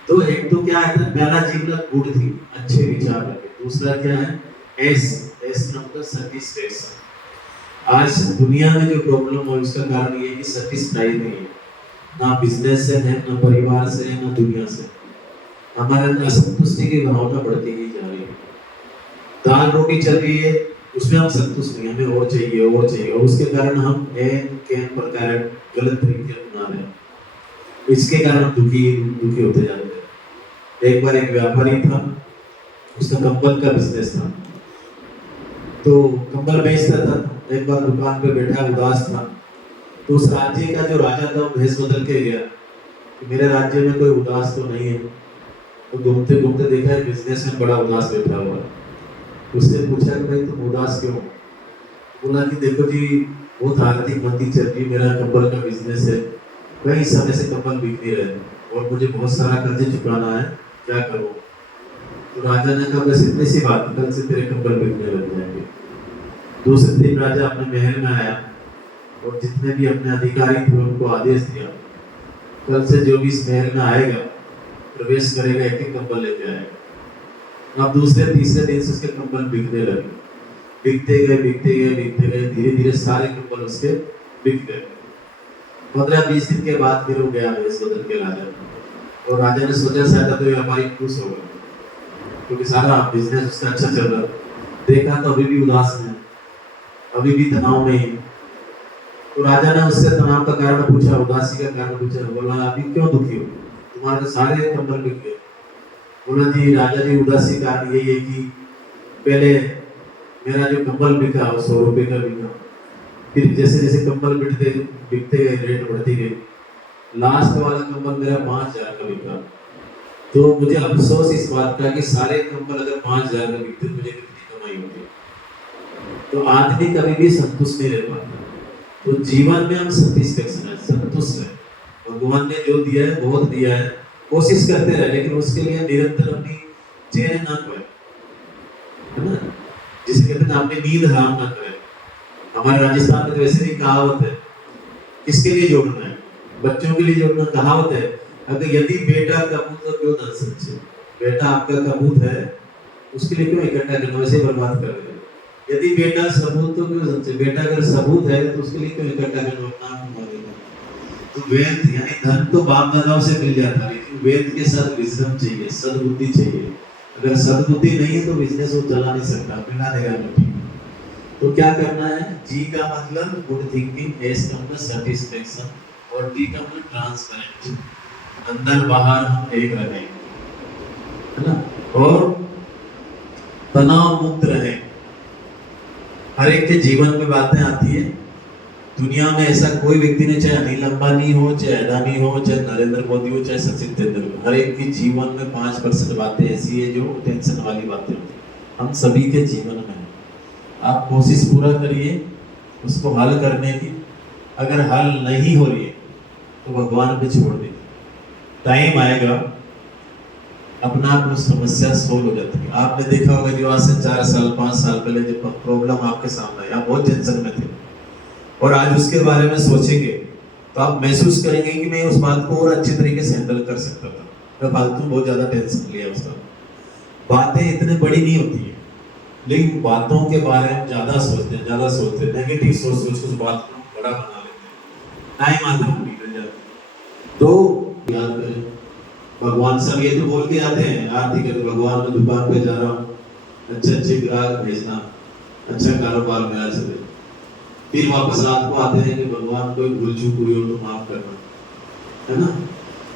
तो एक तो क्या है, पहला जीवन गुड थी, अच्छे विचार रखे। दूसरा क्या है? एस मतलब सैटिस्फैक्शन। आज दुनिया में जो प्रॉब्लम है उसका कारण ये है कि सैटिस्फाइड नहीं है, ना बिजनेस से है, ना परिवार से है, ना दुनिया से। हमारे अंदर असंतुष्टि की भावना बढ़ती ही जा रही है। दाल रोटी चल रही है, उसमें हम संतुष्ट नहीं, हमें और चाहिए और चाहिए, और उसके कारण हम कैन प्रकार गलत तरीके अपना रहे हैं। इसके कारण दुखी होते जा रहे हैं। एक बार एक व्यापारी था, उसका कंबल का बिजनेस था, तो कंबल बेचता था। एक बार दुकान पे बैठा उदास था, तो उस राज्य का जो राजा था वो भेष बदल के गया कि मेरे राज्य में कोई उदास तो नहीं है। तो घूमते घूमते देखा है बिजनेस में बड़ा उदास बैठा हुआ है। उसने पूछा कि भाई तुम उदास क्यों? बोला कि देखो जी, बहुत आर्थिक मंदी चल रही, मेरा कंबल का बिजनेस है, कई समय से कंबल बिक नहीं रहे और मुझे बहुत सारा कर्ज चुकाना है, क्या करूं? तो राजा ने कहा बस इतनी सी बात, कल से तेरे कंबल बिकने लग जाएंगे। दूसरे दिन राजा अपने महल में आया और जितने भी अपने अधिकारी थे उनको आदेश दिया, कल से जो भी इस महल में आएगा, प्रवेश करेगा, एक एक कंबल लेके आएगा। अब दूसरे तीसरे दिन से उसके कंबल बिकने लगे, बिकते गए, धीरे धीरे सारे कंबल उसके बिक गए। 15-20 दिन के बाद फिर वो गया भेष बदल के राजा, और राजा ने सोचा शायद तो व्यापारी खुश होगा क्योंकि सारा बिजनेस उसका अच्छा चल रहा। देखा तो अभी भी उदास है, अभी भी तनाव में है। तो राजा ने उससे तनाव का कारण पूछा, उदासी का कारण पूछा। बोला अभी क्यों दुखी हो? तुम्हारे तो सारे कंबल बिक गए। बोला जी राजा जी, उदासी का कारण यही है कि पहले मेरा जो कंबल बिका वो 100 रुपए का बिका, फिर जैसे जैसे कंबल बिकते गए, रेट बढ़ती गई, लास्ट वाला कंबल मेरा 5000 का बिका। तो मुझे अफसोस इस बात का कि सारे कंबल अगर 5000 का बिकते मुझे कितनी कमाई होती। तो आदमी कभी भी संतुष्ट नहीं रह पाता। तो जीवन में हम सैटिस्फैक्शन है, संतुष्ट है। भगवान ने जो दिया है बहुत दिया है, कोशिश करते रहे, लेकिन उसके लिए निरंतर अपनी चैन ना खोए, है ना? जिसे कहते हैं अपनी नींद हराम ना करें। हमारे राजस्थान में तो वैसे भी कहावत है, किसके लिए जोड़ना है? बच्चों के लिए जोड़ना। कहावत है, अगर यदि बेटा कपूत तो क्यों धन संचय। बेटा आपका कपूत है, उसके लिए क्यों इकट्ठा करना, वैसे बर्बाद कर रहे हो। यदि बेटा सबूत तो क्यों संचय। बेटा अगर सबूत है तो उसके लिए क्यों इकट्ठा करना, अपना कमा देगा। तो वेल्थ यानी धन तो बाप दादाओं से मिल जाता है, लेकिन वेल्थ के साथ विजडम चाहिए, सद्बुद्धि चाहिए। अगर सद्बुद्धि नहीं है तो बिजनेस वो चला नहीं सकता, मिला देगा नहीं। तो क्या करना है? जी का मतलब गुड थिंकिंग, एस का मतलब सेटिस्फेक्शन, और डी का मतलब ट्रांसपेरेंट। अंदर बाहर हम एक रहें, है ना, और तनाव मुक्त रहे। हर एक के जीवन में बातें आती है। दुनिया में ऐसा कोई व्यक्ति नहीं, चाहे अनिल अंबानी हो, चाहे अदानी हो, चाहे नरेंद्र मोदी हो, चाहे सचिन तेंदुलकर, हर एक के जीवन में 5% बातें ऐसी है जो टेंशन वाली बातें होती है। हम सभी के जीवन में है। आप कोशिश पूरा करिए उसको हल करने की। अगर हल नहीं हो रही है तो भगवान पे छोड़ दीजिए, टाइम आएगा अपना आप वो समस्या सोल्व हो जाती है। आपने देखा होगा जो आज से 4 साल 5 साल पहले जो प्रॉब्लम आपके सामने आई, आप बहुत टेंशन में थे, और आज उसके बारे में सोचेंगे तो आप महसूस करेंगे कि मैं उस बात को और अच्छे तरीके से हैंडल कर सकता था। मैं फालतू बहुत ज्यादा टेंशन लिया उसका। बातें इतनी बड़ी नहीं होती है, लेकिन बातों के बारे में ज्यादा सोचते हैं, नेगेटिव सोच उस बात को बड़ा बना लेते हैं, टाइम आता है निकल जाता है। तो याद करें भगवान सब ये तो बोल के आते हैं आरती करके, भगवान मैं दुकान पे जा रहा हूँ, अच्छे ग्राहक भेजना, अच्छा कारोबार मेरा चले। फिर वापस रात को आते हैं कि भगवान कोई भूल चूक हुई हो तो माफ करना, है ना।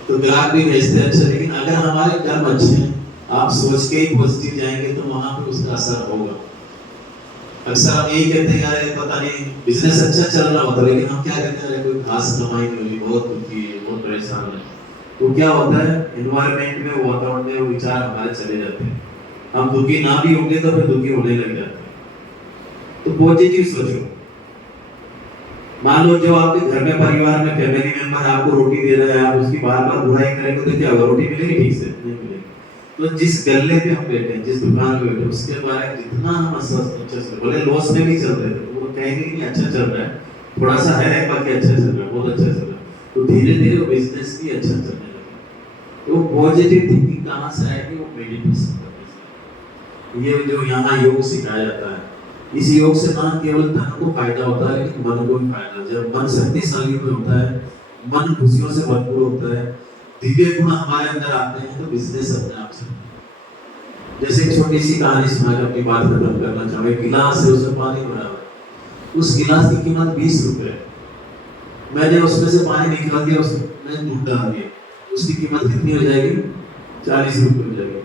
तो ग्राहक भी भेजते हैं अच्छा, लेकिन अगर हमारे कर्म अच्छे हैं, आप सोच के ही पॉजिटिव जाएंगे तो वहां पे उसका असर होगा। अक्सर हम यही कहते हैं यार पता नहीं बिजनेस अच्छा चल रहा होता, लेकिन हम क्या कहते हैं कोई खास कमाई नहीं हुई, बहुत दुखी है, बहुत परेशान है। तो क्या होता है, एनवायरनमेंट में, वातावरण में वो विचार हमारे चले जाते हैं। हम दुखी ना भी होंगे तो फिर दुखी होने लग जाते हैं। तो पॉजिटिव सोचो। मान लो जो आपके घर में परिवार में फैमिली मेंबर आपको रोटी दे रहा है, आप उसकी बार बार बुराई करेंगे तो क्या होगा, रोटी मिलेगी ठीक से? नहीं मिलेगी। तो जिस गल्ले पे हम बैठे हैं, जिस दुकान पे बैठे हैं, उसके बारे में जितना हम अच्छा से बोले, लॉस में भी चल रहे थे तो वो कहेंगे कि अच्छा चल रहा है, थोड़ा सा है बाकी अच्छा चल रहा है, बहुत अच्छा चल रहा है। तो धीरे धीरे वो बिजनेस भी अच्छा चलने लगा। तो पॉजिटिव थिंकिंग कहाँ से आएगी? वो मेडिटेशन करने से। ये जो यहाँ योग सिखाया जाता है, इस योग से ना केवल धन को फायदा होता है, लेकिन मन को भी फायदा। जब मन शक्तिशाली होता है, मन खुशियों से भरपूर होता है, दिव्य गुण हमारे अंदर आते हैं, तो बिजनेस अपने आप से। जैसे एक छोटी सी कहानी सुना के अपनी बात खत्म करना चाहूँगा। एक गिलास है, उसमें पानी भरा हुआ है, उस गिलास की कीमत 20 रुपए है। मैंने उसमें से पानी निकाल दिया, उसमें दूध डाल दिया, उसकी कीमत कितनी हो जाएगी? 40 रुपए हो जाएगी।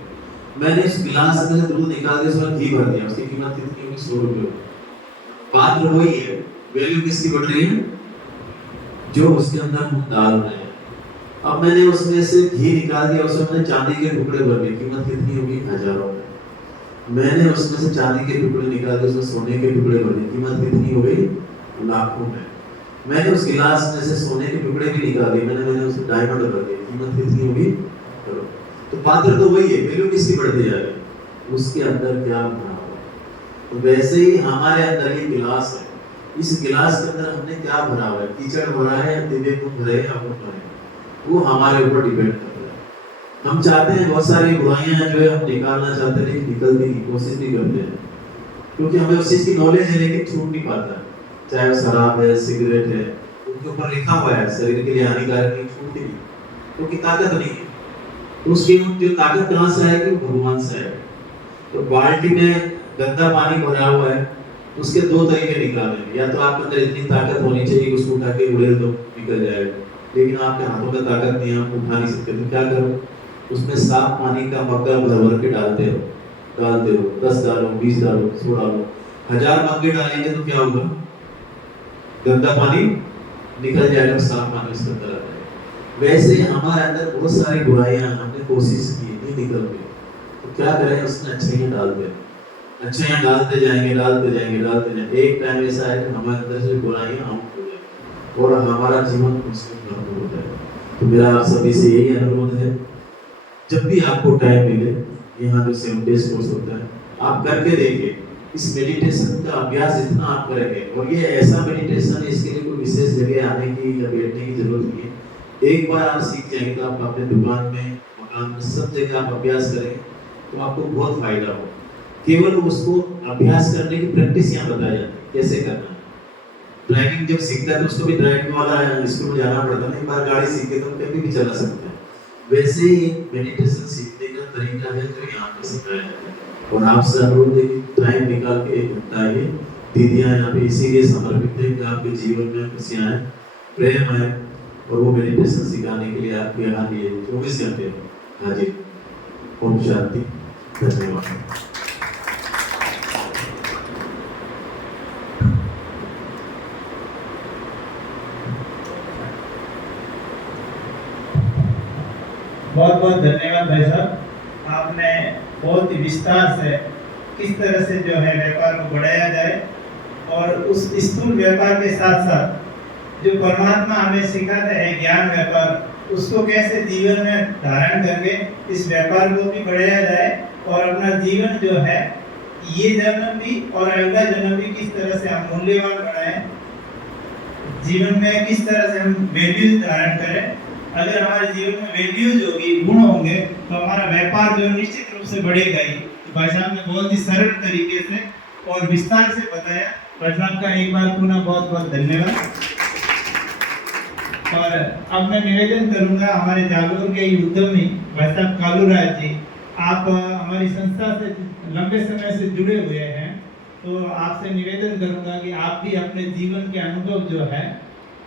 मैंने इस गिलास में से दूध निकाल दिया, उसमें घी भर दिया, उसकी कीमत कितनी होगी? 100 रुपए। बात वही है, वैल्यू किसकी बढ़ रही है? जो उसके अंदर हम डाल रहे हैं। अब मैंने उसमें से घी निकाल दिया, उसमें मैंने चांदी के टुकड़े भर दिए, कीमत कितनी होगी? हजारों में। मैंने उसमें से चांदी के टुकड़े निकाल दिए, उसमें सोने के टुकड़े भर दिए, कीमत कितनी हो गई? लाखों में। मैंने उस गिलास में से सोने के टुकड़े भी निकाल दिए, मैंने उसमें डायमंड भर दिए, कीमत कितनी होगी? तो पात्र तो वही है, वैल्यू किसकी बढ़ती जा रही है? उसके अंदर क्या भरा हुआ। तो वैसे ही हमारे अंदर ये गिलास है, इस गिलास के अंदर हमने क्या भरा हुआ है? कीचड़ भरा है या दिव्य गुण भरे या अमृत भरे? वो हमारे ऊपर डिपेंड करता है। हम चाहते हैं, बहुत सारी बुराइयां हैं जो है हम निकालना चाहते हैं, लेकिन निकलने की कोशिश नहीं करते हैं, क्योंकि हमें उस चीज की नॉलेज है, लेकिन छूट नहीं पाता। चाहे वो शराब है, सिगरेट है, उनके ऊपर लिखा हुआ है शरीर के लिए हानिकारक है, छूट नहीं, क्योंकि ताकत नहीं है। तो उसकी जो ताकत कहाँ से आएगी? वो भगवान से आएगी। तो बाल्टी में गंदा पानी भरा हुआ है, उसके 2 तरीके निकालने, या तो आपके अंदर इतनी ताकत होनी चाहिए कि उसको उठा के उड़ेल दो, निकल जाएगा, लेकिन आपके हाथों में ताकत नहीं है, आप उठा नहीं सकते, तो क्या करो? उसमें साफ पानी का मग्गा भर भर के डालते हो, 10 डालो, 20 डालो, 100 डालो, 1000 मग्गे डालेंगे तो क्या होगा? गंदा पानी निकल जाएगा, साफ पानी उसके अंदर आ जाएगा। वैसे हमारे अंदर बहुत सारी बुराइयां हमने कोशिश की, नहीं निकल गई, तो क्या करें? उसमें अच्छाइयां डालते हैं, अच्छाइयां डालते जाएंगे, डालते जाएंगे, डालते जाएंगे। एक टाइम ऐसा है कि हमारे अंदर से बुराइयां आउट हो जाएंगी और हमारा जीवन खुशी भरपूर हो जाएगा। तो मेरा आप सभी से यही अनुरोध है, जब भी आपको टाइम मिले, यहाँ जो 7 डेज कोर्स होता है, आप करके देखिए। इस मेडिटेशन का अभ्यास जितना आप करेंगे, और ये ऐसा मेडिटेशन है, इसके लिए कोई विशेष जगह आने की या बैठने की जरूरत नहीं है। एक बार आप सीख जाएंगे तो आप अपने दुकान में, मकान में, सब जगह आप अभ्यास करेंगे तो आपको बहुत फायदा हो। केवल उसको अभ्यास करने की प्रैक्टिस यहाँ बताया जाता है, कैसे करना है। ड्राइविंग जब सीखता है तो उसको भी ड्राइविंग वाला स्कूल में जाना पड़ता है, एक बार गाड़ी सीख के तो कभी भी चला सकते हैं। वैसे ही मेडिटेशन सीखने का तरीका है जो यहाँ पे सिखाया जाता है। और आपसे अनुरोध है कि टाइम निकाल के 1 घंटा आइए। दीदियाँ यहाँ पे इसीलिए समर्पित है कि आपके जीवन में खुशियाँ आए, प्रेम आए, और वो मेडिटेशन सिखाने के लिए आपके यहाँ लिए 24 घंटे हाजिर। ओम शांति। धन्यवाद। बहुत बहुत धन्यवाद भाई साहब। आपने बहुत ही विस्तार से किस तरह से जो है व्यापार को बढ़ाया जाए, और उस स्थूल व्यापार के साथ साथ जो परमात्मा हमें सिखाते हैं ज्ञान व्यापार, उसको कैसे जीवन में धारण करके इस व्यापार को भी बढ़ाया जाए, और अपना जीवन जो है ये जन्म भी और अगला जन्म भी किस तरह से हम मूल्यवान बनाएं, जीवन में किस तरह से हम वैल्यूज धारण करें। अगर हमारे जीवन में वैल्यूज होगी, गुण होंगे, तो हमारा व्यापार जो निश्चित रूप से बढ़ेगा ही। तो भाई साहब ने बहुत ही सरल तरीके से और विस्तार से बताया। भाई साहब का एक बार पुनः बहुत बहुत धन्यवाद। और अब मैं निवेदन करूंगा हमारे जागरूक के उद्यमी भाई साहब कालूराज जी, आप हमारी संस्था से लंबे समय से जुड़े हुए हैं, तो आपसे निवेदन करूंगा कि आप भी अपने जीवन के अनुभव जो है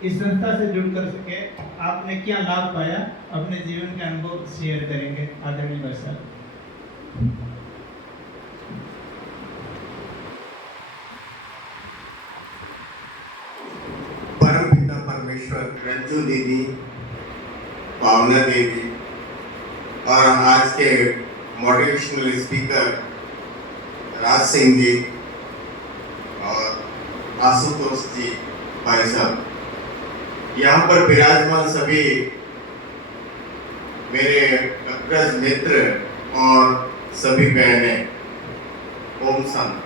इस संस्था से जुड़ कर सके, आपने क्या लाभ पाया, अपने जीवन के अनुभव शेयर करेंगे आदरणीय भाई साहब। परम पिता परमेश्वर, रंजू दीदी, पावना देवी और आज के मोटिवेशनल स्पीकर राज सिंह जी और आशुतोष जी भाई साहब, यहाँ पर विराजमान सभी मेरे अग्रज मित्र और सभी बहनें, ओम शांति।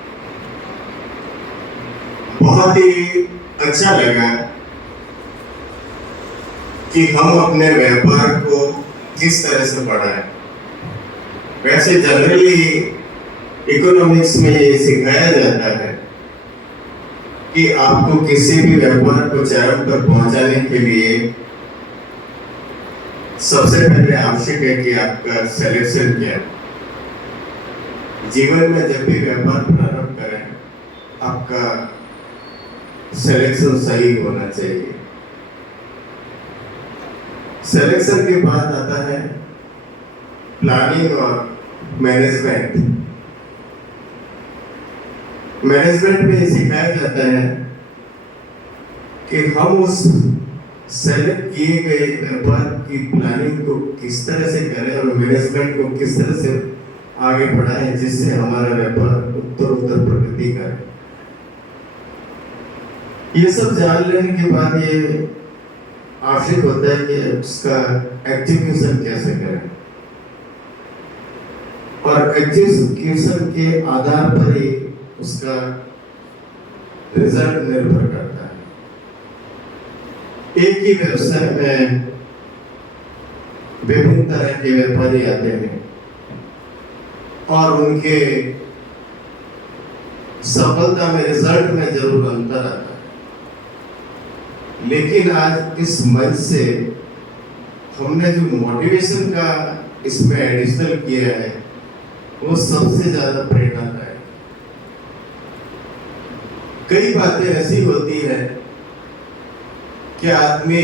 बहुत ही अच्छा लगा कि हम अपने व्यापार को किस तरह से बढ़ाएं। वैसे जनरली इकोनॉमिक्स में ये सिखाया जाता है कि आपको किसी भी व्यापार को चरम पर पहुंचाने के लिए सबसे पहले आवश्यक है कि आपका सिलेक्शन क्या है। जीवन में जब भी व्यापार प्रारंभ करें, आपका सिलेक्शन सही होना चाहिए। सिलेक्शन के बाद आता है प्लानिंग और मैनेजमेंट। मैनेजमेंट में सिखाया जाता है कि हम उस सेलेक्ट किए गए व्यापार की प्लानिंग को किस तरह से करें और मैनेजमेंट को किस तरह से आगे बढ़ाएं, जिससे हमारा व्यापार उत्तर प्रगति करे। ये सब जान लेने के बाद ये आवश्यक होता है कि उसका एग्जीक्यूशन कैसे करें, और एग्जीक्यूशन के आधार पर ही उसका रिजल्ट निर्भर करता है। एक ही व्यवसाय में विभिन्न तरह के व्यापारी आते हैं और उनके सफलता में, रिजल्ट में जरूर अंतर आता है, लेकिन आज इस मंच से हमने जो मोटिवेशन का इसमें एडिशनल किया है वो सबसे ज्यादा प्रेरणादायक। कई बातें ऐसी होती है कि आदमी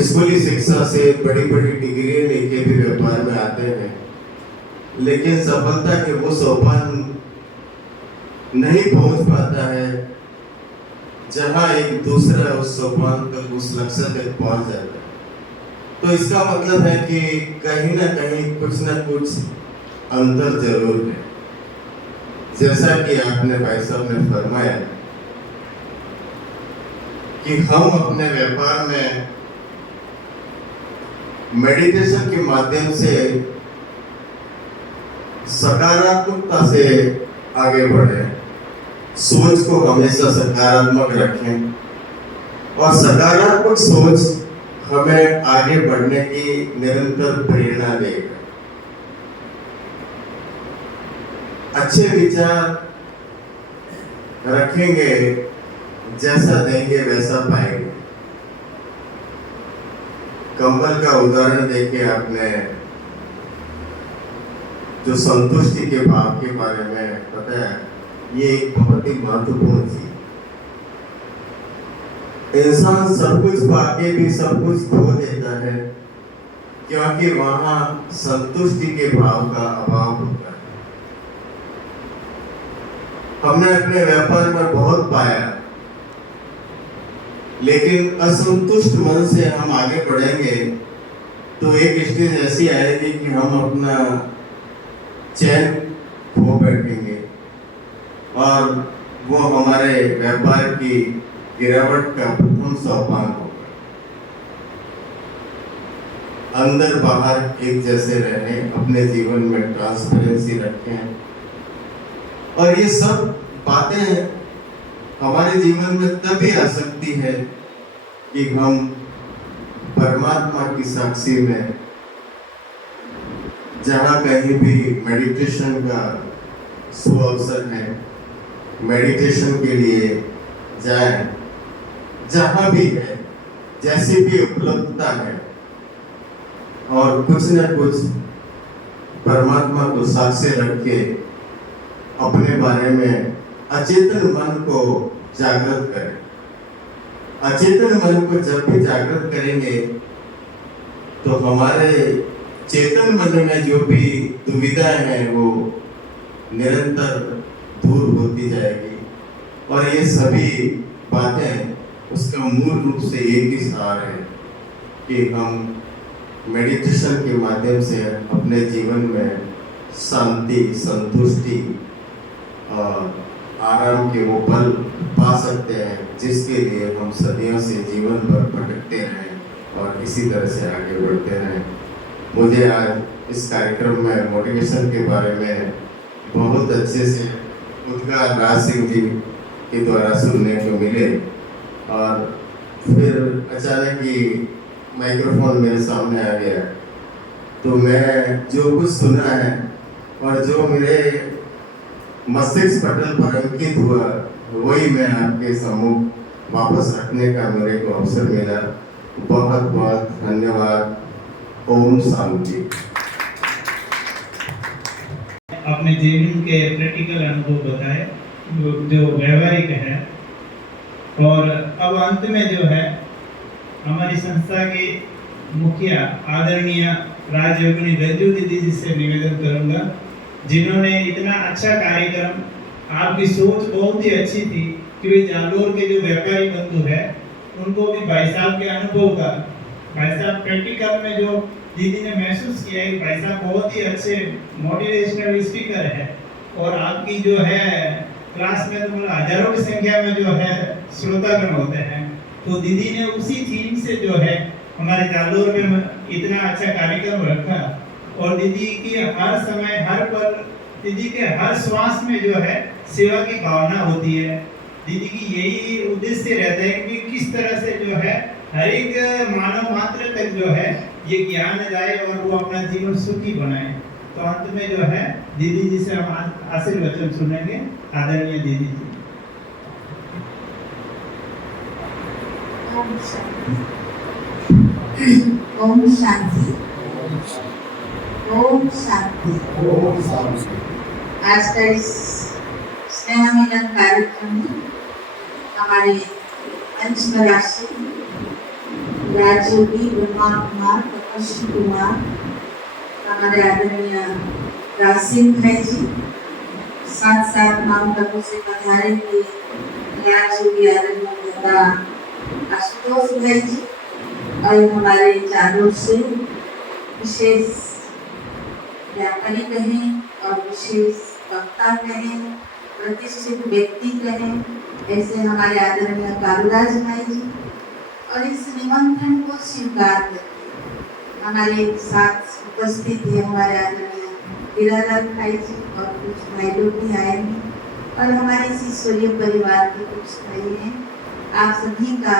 स्कूली शिक्षा से बड़ी बड़ी डिग्री लेके भी व्यापार में आते हैं, लेकिन सफलता के वो सोपान नहीं पहुंच पाता है जहां एक दूसरा उस सोपान तक, उस लक्ष्य तक पहुंच जाता है। तो इसका मतलब है कि कहीं ना कहीं कुछ ना कुछ अंतर जरूर है। जैसा कि आपने भाई साहब ने फरमाया कि हम अपने व्यापार में मेडिटेशन के माध्यम से सकारात्मकता से आगे बढ़े, सोच को हमेशा सकारात्मक रखें और सकारात्मक सोच हमें आगे बढ़ने की निरंतर प्रेरणा देगा। अच्छे विचार रखेंगे, जैसा देंगे वैसा पाएंगे। कंबल का उदाहरण देके आपने जो संतुष्टि के भाव के बारे में बताया, ये एक बहुत ही महत्वपूर्ण चीज। इंसान सब कुछ पाके भी सब कुछ खो देता है, क्योंकि वहां संतुष्टि के भाव का अभाव होता है। हमने अपने व्यापार में बहुत पाया, लेकिन असंतुष्ट मन से हम आगे बढ़ेंगे तो एक स्टेज ऐसी आएगी कि हम अपना चैन खो बैठेंगे और वो हमारे व्यापार की गिरावट का प्रथम सोपान होगा। अंदर बाहर एक जैसे रहें, अपने जीवन में ट्रांसपेरेंसी रखें, और ये सब बातें हमारे जीवन में तभी आ सकती है कि हम परमात्मा की साक्षी में जहाँ कहीं भी मेडिटेशन का सुअवसर है, मेडिटेशन के लिए जाएं, जहाँ भी है, जैसी भी उपलब्धता है, और कुछ न कुछ परमात्मा को साक्षी रख के अपने बारे में अचेतन मन को जागृत करें। अचेतन मन को जब भी जागृत करेंगे तो हमारे चेतन मन में जो भी दुविधाएं हैं वो निरंतर दूर होती जाएगी, और ये सभी बातें उसका मूल रूप से एक ही सार है कि हम मेडिटेशन के माध्यम से अपने जीवन में शांति, संतुष्टि और आराम के वो पल पा सकते हैं, जिसके लिए हम सदियों से जीवन भर भटकते रहें और इसी तरह से आगे बढ़ते रहें। मुझे आज इस कार्यक्रम में मोटिवेशन के बारे में बहुत अच्छे से उद्गार राज सिंह जी के द्वारा सुनने को मिले, और फिर अचानक ही माइक्रोफोन मेरे सामने आ गया, तो मैं जो कुछ सुना है और जो मेरे मस्तिष्क पटल पर अंकित हुआ वही मैं आपके सम्मुख वापस रखने का मेरे को अवसर मिला। बहुत बहुत धन्यवाद। ओम शांति। अपने जीवन के प्रैक्टिकल अनुभव बताए जो व्यवहारिक है, और अब अंत में जो है हमारी संस्था के मुखिया आदरणीय राजयोगिनी रंजू दीदी जी से निवेदन करूंगा, जिन्होंने इतना अच्छा कार्यक्रम, आपकी सोच बहुत ही अच्छी थी कि वे जालोर के जो व्यापारी बंधु है उनको भी भाई साहब के अनुभव का, भाई साहब प्रैक्टिकल में जो दीदी ने महसूस किया है कि भाई साहब बहुत ही अच्छे मोटिवेशनल स्पीकर है, और आपकी जो है क्लास में तो मतलब हजारों की संख्या में जो है श्रोतागण होते हैं, तो दीदी ने उसी थीम से जो है हमारे जालोर में इतना अच्छा कार्यक्रम रखा, और दीदी की हर समय हर पल, दीदी के हर श्वास में जो है सेवा की भावना होती है। दीदी की यही उद्देश्य रहता है कि किस तरह से जो है हर एक मानव मात्र तक जो है ये ज्ञान जाए और वो अपना जीवन सुखी बनाए। तो अंत में जो है दीदी जी से हम आशीर्वचन सुनेंगे। आदरणीय दीदी जी। ओम शांति। ओम शांति। आज का इस स्नेह मिलन कार्यक्रम में हमारे पंचमराशि राजयोगी ब्रह्मा कुमार, तपस्वी कुमार, हमारे आदरणीय राज सिंह भाई जी, साथ साथ माउंट आबू से पधारे हुए राजयोगी आदरणीय दादा आशुतोष भाई जी, और हमारे जालोर से विशेष व्यापारी कहें और विशेष वक्ता कहें, प्रतिष्ठित व्यक्ति कहें, ऐसे हमारे आदरणीय कालूराज भाई जी, और इस निमंत्रण को स्वीकार करके हमारे साथ उपस्थित है हमारे आदरणीय हीरालाल भाई जी, और कुछ भाई लोग भी आए हैं। और हमारे इस ईश्वरीय परिवार के कुछ भाई हैं। आप सभी का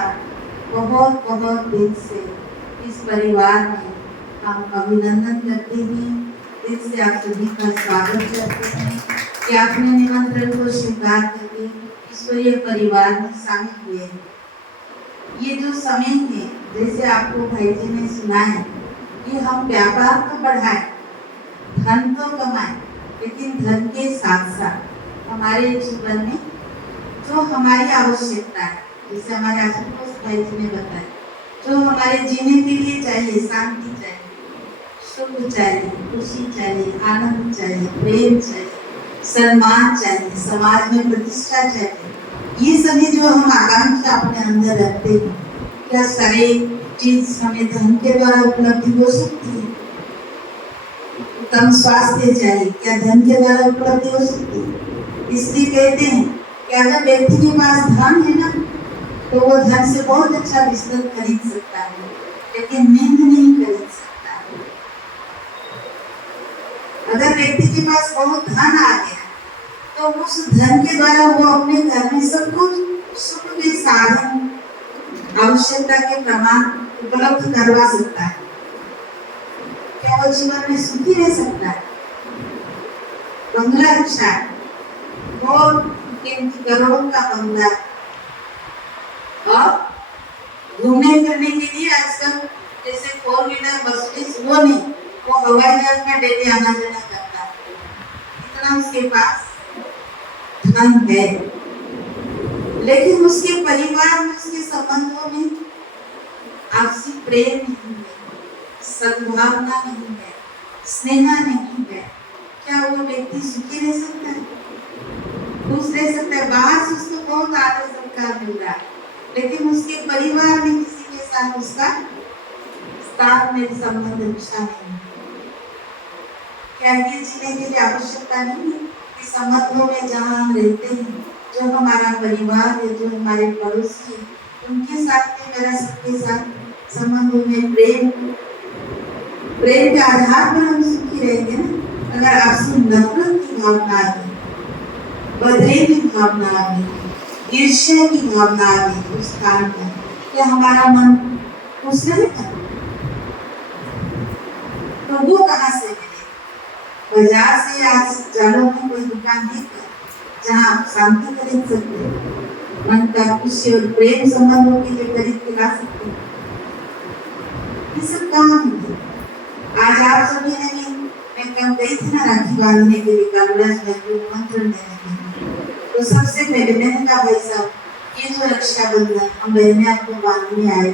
बहुत बहुत दिल से इस परिवार में हम अभिनंदन करते हैं, दिल से आप सभी का स्वागत करते हैं कि आपने निमंत्रण को स्वीकार करके ईश्वरीय परिवार में शामिल हुए हैं। ये जो समय है, जैसे आपको भाई जी ने सुनाया कि हम व्यापार तो बढ़ाएं, धन तो कमाएं, लेकिन धन के साथ साथ हमारे जीवन में जो हमारी आवश्यकता है, जैसे हमारे आशुतोष भाई जी ने बताया, जो हमारे जीने के लिए चाहिए, शांति चाहिए, सुख चाहिए, खुशी चाहिए, आनंद चाहिए, प्रेम चाहिए, सम्मान चाहिए, समाज में प्रतिष्ठा चाहिए, ये सभी जो हम आकांक्षा अपने अंदर रखते हैं, क्या सारे चीज हमें धन के द्वारा उपलब्धि हो सकती है? उत्तम स्वास्थ्य चाहिए, क्या धन के द्वारा उपलब्धि हो सकती है? इसलिए कहते हैं कि अगर व्यक्ति के पास धन है ना, तो वो धन से बहुत अच्छा बिस्तर खरीद सकता है, लेकिन नींद नहीं खरीद सकता है। अगर व्यक्ति के पास बहुत धन आ गया, तो उस धन के द्वारा वो अपने घर में सब कुछ सुख के साधन, आवश्यकता के प्रमाण उपलब्ध करवा सकता है। क्या वो जीवन में सुखी रह सकता है? बंगला अच्छा है, बहुत कीमती करोड़ों का बंगला, और घूमने फिरने के लिए आजकल जैसे 4 व्हीलर बसेस वो नहीं, वो हवाई जहाज में डेली आना जाना करता है, इतना उसके पास धन है, लेकिन उसके परिवार में, उसके संबंधों में आपसी प्रेम नहीं है, सद्भावना नहीं है, स्नेह नहीं है। क्या वो व्यक्ति सुखी रह सकता है? खुश रह सकता है? बाहर से उसको बहुत आदर सत्कार मिल रहा है, लेकिन उसके परिवार में किसी के साथ उसका साथ में संबंध अच्छा नहीं है। क्या ये जीने के लिए आवश्यकता नहीं है कि संबंधों में जहाँ हम रहते हैं, जो हमारा परिवार है, जो हमारे पड़ोसी है, उनके साथ में मेरा सबके साथ संबंधों में प्रेम के आधार पर हम सुखी रहेंगे ना। अगर आपसे नफरत की भावना आ गई, बदले की भावना आ गई, ईर्ष्या की भावना आ गई उस स्थान पर, क्या हमारा मन खुश रहेगा? तो वो कहाँ से मिले? बाजार से आज जालो में कोई दुकान देखकर जहाँ आप शांति खरीद सकते हैं, मन का खुशी और प्रेम संबंधों के लिए खरीद के ला सकते हैं। ये सब कहाँ मिले? आज आप सभी ने भी, मैं कल गई थी ना राखी बांधने के लिए, कालराज भाई को निमंत्रण देने के लिए, तो सबसे पहले मैंने कहा भाई साहब, ये जो रक्षाबंधन हम बहनें आपको बांधने आए,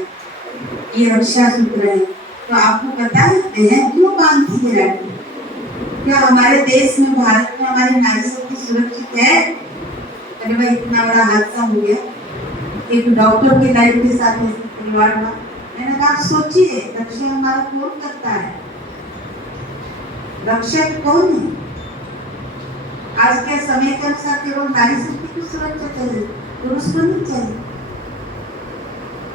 ये रक्षा सूत्र है, तो आपको पता है बहन क्यों बांधती है राखी? क्या हमारे देश में, भारत में हमारी नारी शक्ति सुरक्षित है? अरे भाई, इतना बड़ा हादसा हो गया, एक डॉक्टर की लाइफ के साथ परिवार में, मैंने कहा आप सोचिए, रक्षा हमारा कौन करता है? रक्षक कौन है? आज के समय के अनुसार केवल नारी शक्ति की सुरक्षा चाहिए, पुरुष को नहीं चाहिए।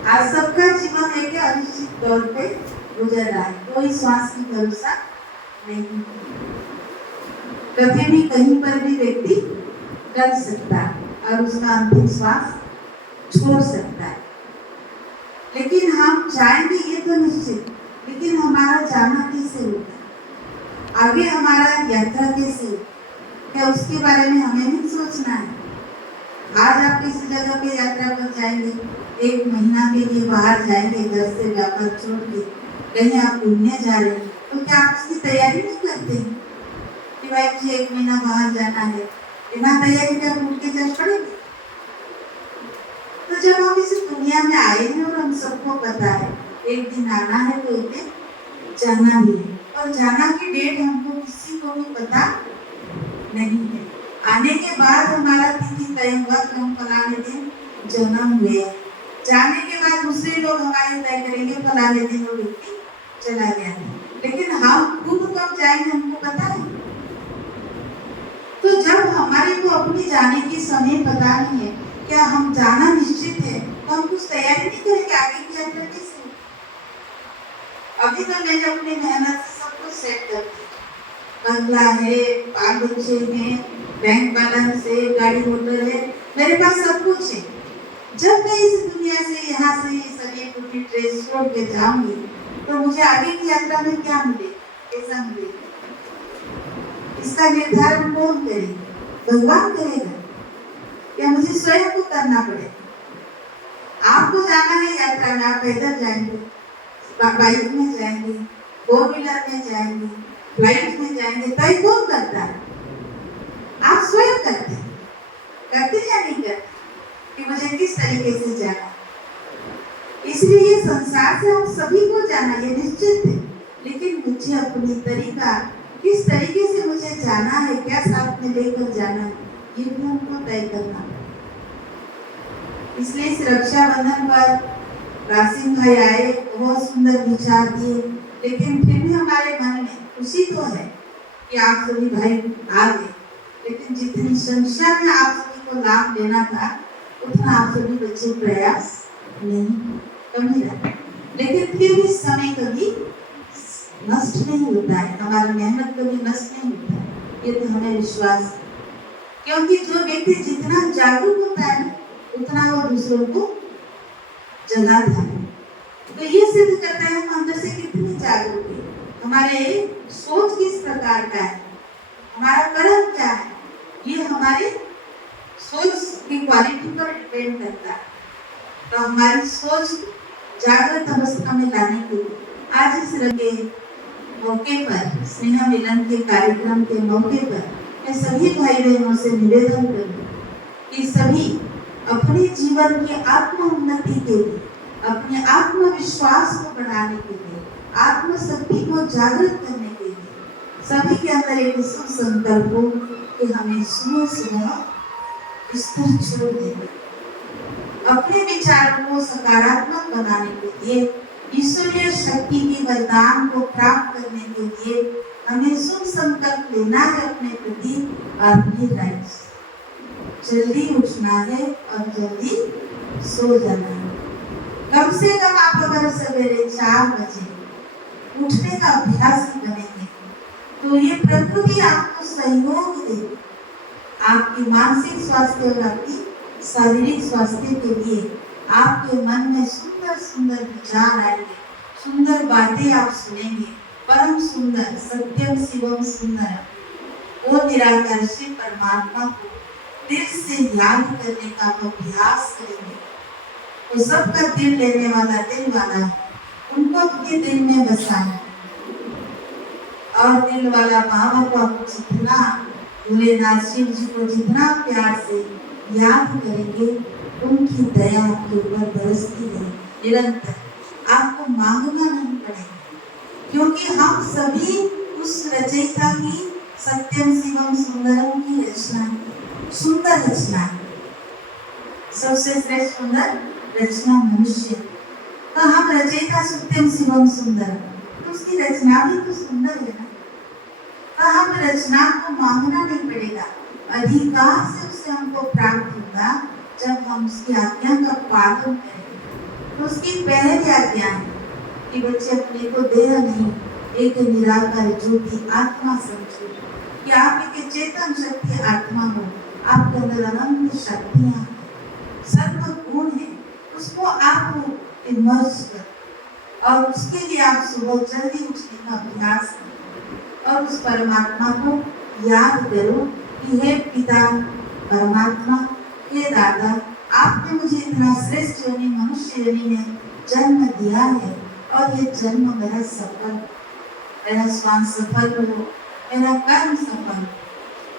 आज सबका जीवन है कि अनिश्चित तौर पे गुजर रहा है, कोई श्वास की भरोसा नहीं, कभी भी कहीं पर भी व्यक्ति कर सकता है और उसका अंतिम श्वास छोड़ सकता है। लेकिन हम जाएंगे ये तो निश्चित, लेकिन हमारा जाना कैसे होगा, आगे हमारा यात्रा कैसे होगा, क्या उसके बारे में हमें नहीं सोचना है? आज आप किसी जगह पे यात्रा पर जाएंगे, 1 महीना के लिए बाहर जाएंगे, घर से व्यापार छोड़ के कहीं आप घूमने जा रहे हैं, तो क्या आप उसकी तैयारी नहीं करते हैं कि भाई मुझे 1 महीना बाहर जाना है? बिना तैयारी के आप उठ के चल पड़ेंगे? तो जब हम इस दुनिया में आए हैं और हम सबको पता है एक दिन आना है, तो एक दिन जाना भी है, और जाना की डेट हमको किसी को भी पता नहीं है। आने के बाद हमारा तिथि तय हुआ कि हम फलाने दिन जन्म हुए, जाने के बाद दूसरे लोग हमारे तय करेंगे फलाने दिन वो व्यक्ति चला गया, लेकिन हम खुद कब जाएंगे हमको पता है। तो जब हमारे को अपनी जाने की समय पता नहीं है, क्या हम जाना निश्चित है, तो हम कुछ तैयारी नहीं करेंगे आगे की यात्रा कैसे? अभी तो मैंने अपनी मेहनत से सब कुछ सेट कर दिया, बंगला है, 5 बच्चे हैं, बैंक बैलेंस है, गाड़ी मोटर है, मेरे पास सब कुछ है। जब मैं इस दुनिया से यहाँ से ये सभी टूटी ड्रेस छोड़ के जाऊंगी तो मुझे आगे की यात्रा में क्या मिलेगा, कैसा मिलेगा, इसका निर्धारण कौन करेगा? भगवान करेगा या मुझे स्वयं को करना पड़ेगा? आपको जाना है यात्रा में, आप पैदल जाएंगे, बाइक में जाएंगे, 4 व्हीलर में जाएंगे, फ्लाइट में जाएंगे, तय कौन करता है? आप स्वयं करते हैं। करते या नहीं करते कि मुझे किस तरीके से जाना? इसलिए ये संसार से हम सभी को जाना ये निश्चित है, लेकिन मुझे अपनी तरीका, किस तरीके से मुझे जाना है, क्या साथ में लेकर जाना है, ये भी हमको तय करना है। इसलिए इस रक्षाबंधन पर रासिम भाई आए, बहुत सुंदर विचार दिए, लेकिन फिर भी हमारे मन में खुशी तो है कि आप सभी भाई आ गए, लेकिन जितनी संख्या में आप सभी को लाभ लेना था उतना आप सभी बच्चे प्रयास नहीं, कमी रहा। लेकिन फिर भी समय कभी नष्ट नहीं होता है, हमारी मेहनत कभी नष्ट नहीं होता है, ये तो हमें विश्वास है। क्योंकि जो व्यक्ति जितना जागरूक होता है उतना वो दूसरों को जगाता है। तो ये सिद्ध करता है हम अंदर से कितने जागरूक है, हमारे सोच किस प्रकार का है, हमारा कर्म क्या है, ये हमारे सोच की क्वालिटी पर डिपेंड करता है। तो हमारी सोच जागृत अवस्था में लाने के लिए आज इस रंगे मौके पर, स्नेह मिलन के कार्यक्रम के मौके पर मैं सभी भाई बहनों से निवेदन करूँ कि सभी अपने जीवन की आत्म उन्नति के लिए, अपने आत्मविश्वास को बढ़ाने के लिए, आत्मशक्ति को जागृत करने के लिए सभी के अंदर एक शुभ संकल्प हो कि हमें सुबह सुबह बिस्तर छोड़ देना, अपने विचारों को सकारात्मक बनाने के लिए, ईश्वरीय शक्ति के वरदान को प्राप्त करने के लिए हमें शुभ संकल्प लेना है अपने प्रति और अपनी लाइफ। जल्दी उठना है और जल्दी सो जाना है। कम से कम आप अगर सवेरे 4 बजे उठने का अभ्यास करेंगे तो ये प्रकृति आपको सहयोग देगी। आपकी मानसिक स्वास्थ्य और आपकी शारीरिक स्वास्थ्य के लिए आपके मन में सुंदर सुंदर विचार आएंगे, सुंदर बातें आप सुनेंगे, परम सुंदर सत्यम शिवम सुंदर वो निराकार शिव परमात्मा को दिल से याद करने का अभ्यास करेंगे। वो सबका दिल लेने वाला दिल वाला है, उनको अपने दिल में बसाना और दिल वाला बाबा को आप जितना भोलेनाथ शिव जी को जितना प्यार से याद करेंगे उनकी दया आपके ऊपर बरसती रहेगी निरंतर। आपको मांगना नहीं पड़ेगा, क्योंकि हम सभी उस रचयिता की सत्यम शिवम सुंदरम की रचना, सुंदर रचना, सबसे श्रेष्ठ सुंदर रचना मनुष्य। तो हम रचयिता सत्यम शिवम सुंदर, तो उसकी रचना भी तो सुंदर है ना। तो हम रचना को मांगना नहीं पड़ेगा, अधिकार से उससे हमको प्राप्त होगा जब हम उसकी आज्ञा का पालन करेंगे। तो उसकी पहली आज्ञा है कि बच्चे अपने को देह नहीं, एक निराकार ज्योति आत्मा समझो, कि आप एक चेतन शक्ति आत्मा हो, आपके अंदर अनंत शक्तियां सर्व गुण है, उसको आप इमर्ज कर और उसके लिए आप सुबह जल्दी उठने का अभ्यास करो और उस परमात्मा को याद करो कि हे पिता परमात्मा, हे दादा, आपने मुझे इतना श्रेष्ठ योनि मनुष्य योनि में जन्म दिया है और ये जन्म मेरा सफल, मेरा स्वान सफल हो, मेरा कर्म सफल,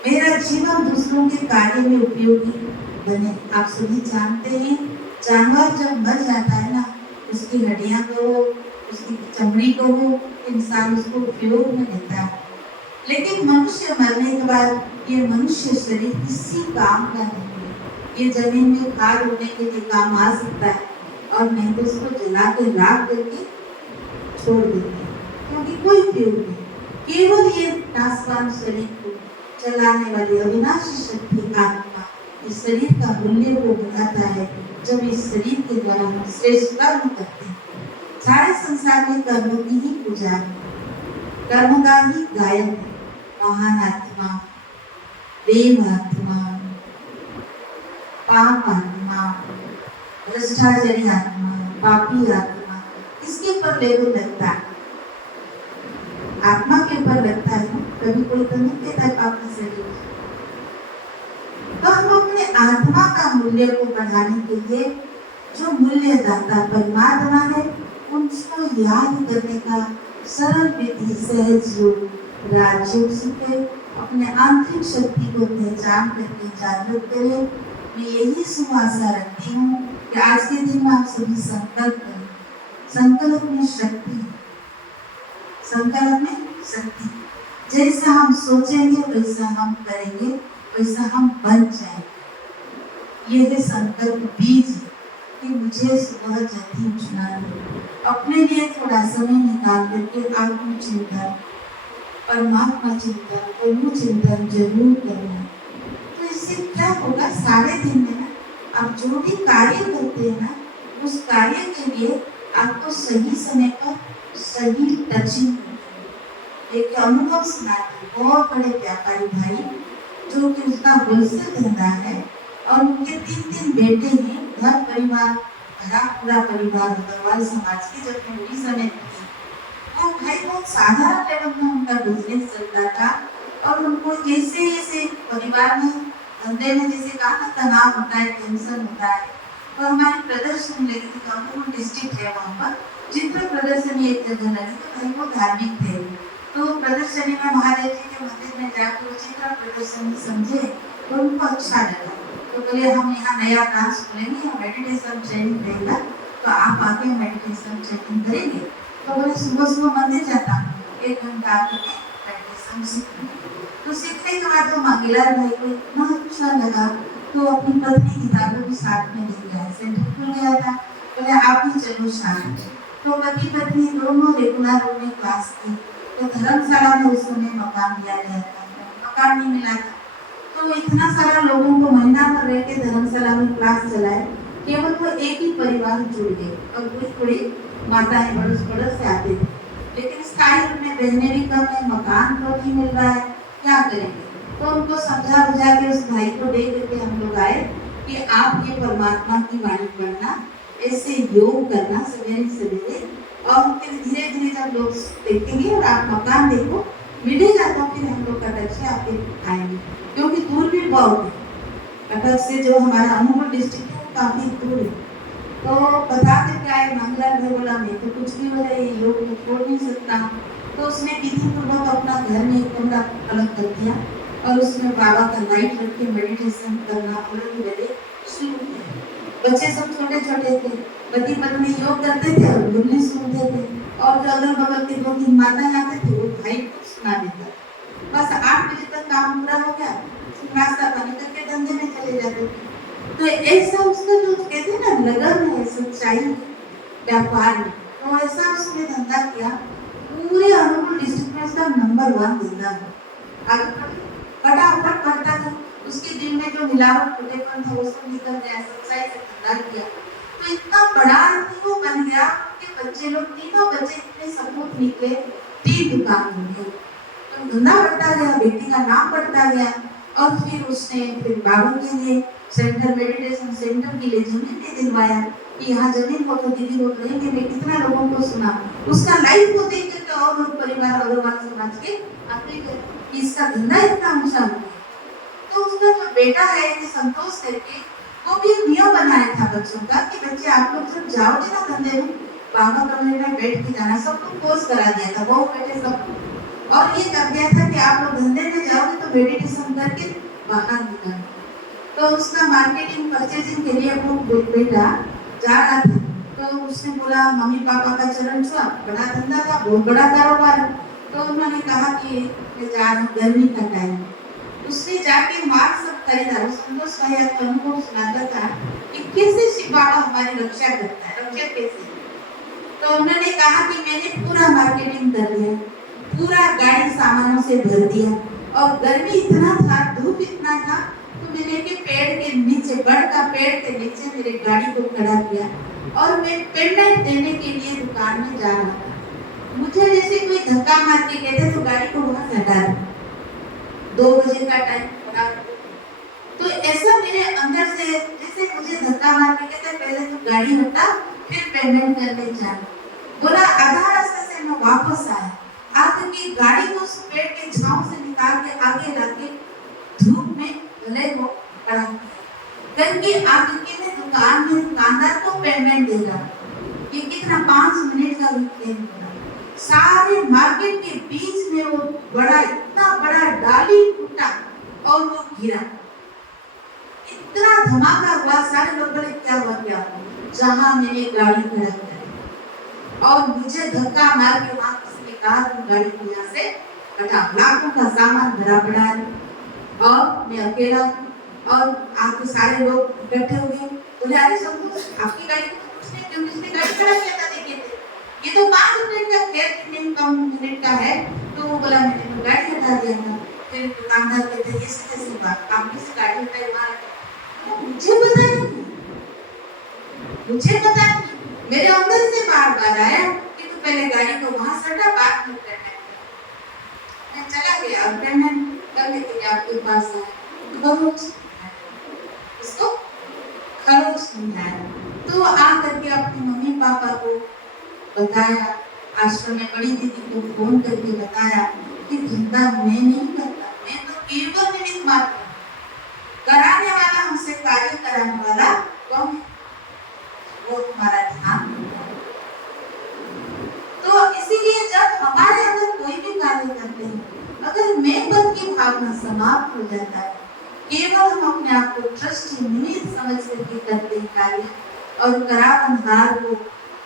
मेरा जीवन दूसरों के कार्य में उपयोगी बने। आप सभी जानते हैं जानवर जब मर जाता है ना, उसकी हड्डियां को हो, उसकी चमड़ी को हो, इंसान उसको उपयोग में लेता है, लेकिन मनुष्य मरने के बाद ये मनुष्य शरीर किसी काम का नहीं है। ये जमीन में खाद होने के लिए काम आ सकता है और नहीं तो उसको जला के राख करके छोड़ देते हैं, क्योंकि कोई उपयोग नहीं। केवल ये नाशवान शरीर को चलाने वाली अविनाशी शक्ति आत्मा इस शरीर का मूल्य को बताता है जब इस शरीर के द्वारा हम श्रेष्ठ कर्म करते हैं। सारे संसार में कर्मों की ही पूजा है, कर्म का ही गायन है। महान आत्मा देव आत्मा, पाप आत्मा, भ्रष्टाचारी आत्मा, पापी आत्मा, किसके ऊपर लेबल लगता है? आत्मा के ऊपर लगता है। कभी कोई तो नहीं कहता है पापी शरीर। तो हम अपने आत्मा का मूल्य को बढ़ाने के लिए जो मूल्य दाता परमात्मा है, उनको याद करने का सरल विधि सहज योग राजयोग सीखे, अपने आंतरिक शक्ति को पहचान करके जागृत करें। मैं यही शुभ आशा रखती हूँ कि आज के दिन में आप सभी संकल्प करें। संकल्प में शक्ति है, संकल्प में शक्ति। जैसा हम सोचेंगे वैसा हम करेंगे, वैसा हम बन जाएंगे। ये है संकल्प बीज कि मुझे सुबह जल्दी उठना है, अपने लिए थोड़ा समय निकाल करके आत्मचिंतन, परमात्मा चिंतन, प्रभु चिंतन जरूर करना है। तो इससे क्या होगा, सारे दिन में ना आप जो भी कार्य करते हैं ना, उस कार्य के लिए आपको सही समय पर सही टचिंग। एक अनुभव सुनाते, बहुत बड़े व्यापारी भाई जो कि उसका होलसेल धंधा है और उनके 3 बेटे हैं, घर परिवार भरा पूरा परिवार अग्रवाल समाज की जब पूरी समय थी। वो भाई बहुत साधारण लेवल में उनका बिजनेस चलता था और उनको जैसे जैसे परिवार में धंधे में जैसे कहा ना तनाव होता है, टेंशन होता है, तो हमारी प्रदर्शनी लगी थी, कानपुर डिस्ट्रिक्ट है, वहाँ पर चित्र प्रदर्शनी एक जगह लगी। तो भाई वो धार्मिक थे, तो प्रदर्शनी में महादेव जी के मंदिर में जाकर चित्र प्रदर्शनी समझे तो उनको अच्छा लगा। तो बोले हम यहाँ नया क्लास खोलेंगे, मेडिटेशन ट्रेनिंग रहेगा, तो आप आके मेडिटेशन ट्रेनिंग करेंगे। तो बोले सुबह सुबह मंदिर जाता हूँ, 1 घंटा आके मेडिटेशन सीखूंगी। तो सीखने के बाद वो मंगेलाल भाई को इतना अच्छा लगा, तो अपनी पत्नी किताबों भी साथ में ले गया, सेंटर खुल गया था। बोले आप भी चलो शाम। तो पति पत्नी दोनों रेगुलर उन्हें क्लास की। तो धर्मशाला में उस समय मकान दिया गया था, मकान नहीं मिला था, तो इतना सारा लोगों को महीना भर रह के धर्मशाला में क्लास चलाए। केवल वो एक ही परिवार जुड़ गए और कुछ थोड़ी माताएं पड़ोस पड़ोस से आते थे, लेकिन स्थायी रूप में बहने भी कम है, मकान तो नहीं मिल रहा है, क्या करेंगे। तो उनको समझा बुझा के उस भाई को दे करके हम लोग आए कि आप ये परमात्मा की वाणी पढ़ना, ऐसे योग करना सवेरे सवेरे, और फिर धीरे धीरे जब लोग देखेंगे और आप मकान देखो मिलेगा तो फिर हम लोग कटक से आपके आएंगे, क्योंकि दूर भी बहुत है। कटक से जो हमारा अनुगुण डिस्ट्रिक्ट है काफी दूर है। तो बता करके आए, मंगला भाई बोला मैं तो कुछ भी हो रहा है, योग को छोड़ नहीं सकता। तो उसने विधि पूर्वक अपना घर में एक कमरा अलग कर दिया और उसमें बाबा का लाइट रख के मेडिटेशन करना अलग शुरू किया। बच्चे सब छोटे छोटे थे, पति पत्नी योग करते थे और मुरली सुनते थे, और जो अगल बगल के 2-3 माताएं आते थे वो भाई को सुना देता। बस 8 बजे तक काम पूरा हो गया, नाश्ता पानी करके धंधे में चले जाते थे। तो ऐसा उसका जो कहते हैं ना लगन है, सच्चाई व्यापार में, तो ऐसा उसने धंधा किया। पूरे अनुगुण डिस्ट्रिक्ट में उसका नंबर 1 धंधा है। आगे फटाफट बढ़ता था, उसके दिल में जो मिलावट फुटेपन था वो सब निकल गया, सच्चाई से धंधा किया। तो इतना बड़ा आदमी वो बन गया कि बच्चे लोग, तीनों बच्चे इतने सपूत निकले, 3 दुकान हो गई। तो धंधा बढ़ता गया, बेटी का नाम बढ़ता गया, और फिर उसने फिर बाबू के लिए सेंटर, मेडिटेशन सेंटर के लिए जमीन भी दिलवाया कि यहाँ जमीन हो तो दीदी लोग रहेंगे। मैं कितना लोगों को सुना, उसका लाइफ को देख करके और लोग परिवार अग्रवाल समाज के आते गए कि इसका धंधा इतना ऊंचा हो गया। तो उसका जो बेटा है कि संतोष करके, वो भी नियम बनाया था बच्चों का कि बच्चे आप लोग जब जाओगे ना धंधे में, बाबा कमरे में बैठ के जाना, सबको कोर्स करा दिया था, वो बेटे सब। और ये कर दिया था कि आप लोग धंधे में जाओगे तो मेडिटेशन करके बाहर निकलना। तो उसका मार्केटिंग परचेजिंग के लिए वो बेटा जा रहा था, तो उसने बोला मम्मी पापा का चरण छुआ, बड़ा धंधा था, बहुत बड़ा कारोबार। तो उन्होंने कहा कि जा रहा, गर्मी का टाइम। उसने जाके मास्क सब खरीदा। संतोष भाई आपको अनुभव सुनाता था कि कैसे शिव बाबा हमारी रक्षा करता है, रक्षा कैसे। तो उन्होंने कहा कि मैंने पूरा मार्केटिंग कर लिया, पूरा गाड़ी सामानों से भर दिया, और गर्मी इतना था, धूप इतना था, तो मैंने के पेड़ के नीचे, बड़ का पेड़ के नीचे मेरे गाड़ी को खड़ा किया और मैं पेमेंट देने के लिए दुकान में जा रहा था। मुझे जैसे कोई धक्का मार के कहते तो गाड़ी को वहां से हटा दो। 2 बजे का टाइम, तो ऐसा मेरे अंदर से जैसे मुझे धक्का मार के कहते पहले तो गाड़ी हटा फिर पेमेंट करने जाना। बोला आधा रास्ते से मैं वापस आया, आकर के गाड़ी को पेड़ के छांव से निकाल के आगे रखे धूप में गले को खड़ा किया करके आकर के मैं दुकान में दुकानदार को पेमेंट दे रहा। ये कितना 5 मिनट का भी बोला। सारे मार्केट के बीच में वो बड़ा इतना बड़ा डाली टूटा और वो गिरा। इतना धमाका हुआ, सारे लोग बोले क्या हुआ क्या हुआ? जहां मैंने गाड़ी खड़ा कर और मुझे धक्का मार के वहां किसी ने कहा कि गाड़ी को यहाँ से हटा। लाखों का सामान भरा पड़ा है और मैं अकेला और आपके सारे लोग इकट्ठे हो गए। बोले अरे सब कुछ आपकी गाड़ी उसने क्यों किसने गाड़ी खड़ा किया था? देखिए ये तो 5 मिनट का खेल नहीं कम मिनट का है। तो वो बोला मैंने तो गाड़ी हटा दिया था। फिर दुकानदार कहते ये कैसी बात, आप किस गाड़ी हटाई? मुझे पता नहीं, मुझे पता नहीं। मेरे अंदर से बार-बार आया कि तू पहले गाड़ी को वहां से हटा, बात मत करना। मैं चला गया और पेमेंट करने के लिए आपके पास आया। खरोच इसको खरोच समझाया। तो आ करके अपने मम्मी पापा को बताया, आश्रम में बड़ी दीदी को फोन करके बताया कि धंधा मैं नहीं करता, मैं तो केवल निमित्त मात्र कराने वाला, हमसे कार्य कराने वाला कौन है? वो हमारा ध्यान। तो इसीलिए जब हमारे अंदर कोई भी कार्य करते हैं, अगर मैं पद की भावना समाप्त हो जाता है, केवल हम अपने आप को ट्रस्टी निमित्त समझ करके करते हैं कार्य और करावनहार को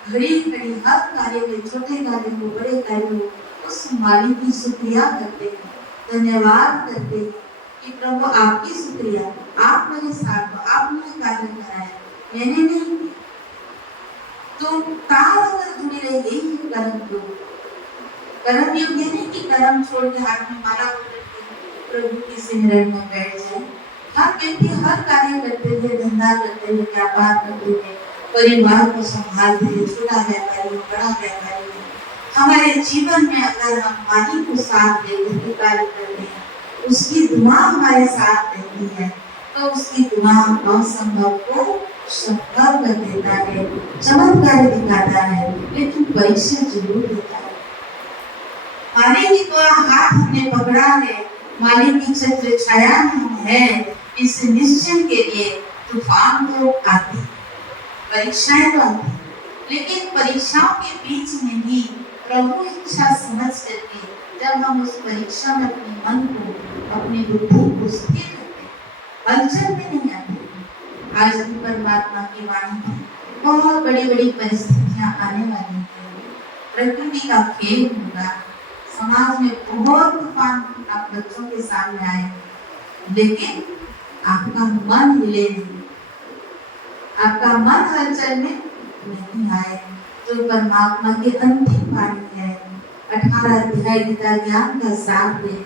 घड़ी घड़ी हर कार्य में, छोटे कार्य हो बड़े कार्य हो, उस मालिक की शुक्रिया करते हैं, धन्यवाद करते हैं कि प्रभु आपकी शुक्रिया, आप मेरे साथ हो, आपने कार्य कराया, मैंने नहीं किया। तो तार अगर जुड़ी रही यही है कर्म योग। कर्म योग ये नहीं कि कर्म छोड़ के हाथ में माला प्रभु की सिमरन में बैठ जाए। हर व्यक्ति हर कार्य करते हुए, धंधा करते हुए, व्यापार करते हुए, परिवार को संभालते हुए, छोटा व्यापारी हो बड़ा व्यापारी हो, हमारे जीवन में अगर हम मालिक को साथ देते कार्य करते हैं, उसकी दुआ हमारे साथ रहती है, तो उसकी दुआ असंभव को संभव कर देता है, चमत्कार दिखाता है, लेकिन परीक्षा जरूर देता है। मालिक की दुआ हाथ हमने पकड़ा है, मालिक की छत्र छाया में हम है, इस निश्चय के लिए तूफान तो आती, परीक्षाएं तो आती, लेकिन परीक्षाओं के बीच में भी प्रभु इच्छा समझ करके जब हम उस परीक्षा में अपने मन को, अपनी बुद्धि को स्थिर करते, हलचल में नहीं आते। आज भी परमात्मा की वाणी है, बहुत बड़ी बड़ी परिस्थितियां आने वाली हैं, प्रकृति का खेल होगा, समाज में बहुत तूफान आप बच्चों के सामने आए, लेकिन आपका मन हिले नहीं, आपका मन हलचल में नहीं आए। जो परमात्मा की अंतिम वाणी है, 18 अध्याय गीता ज्ञान का सार है,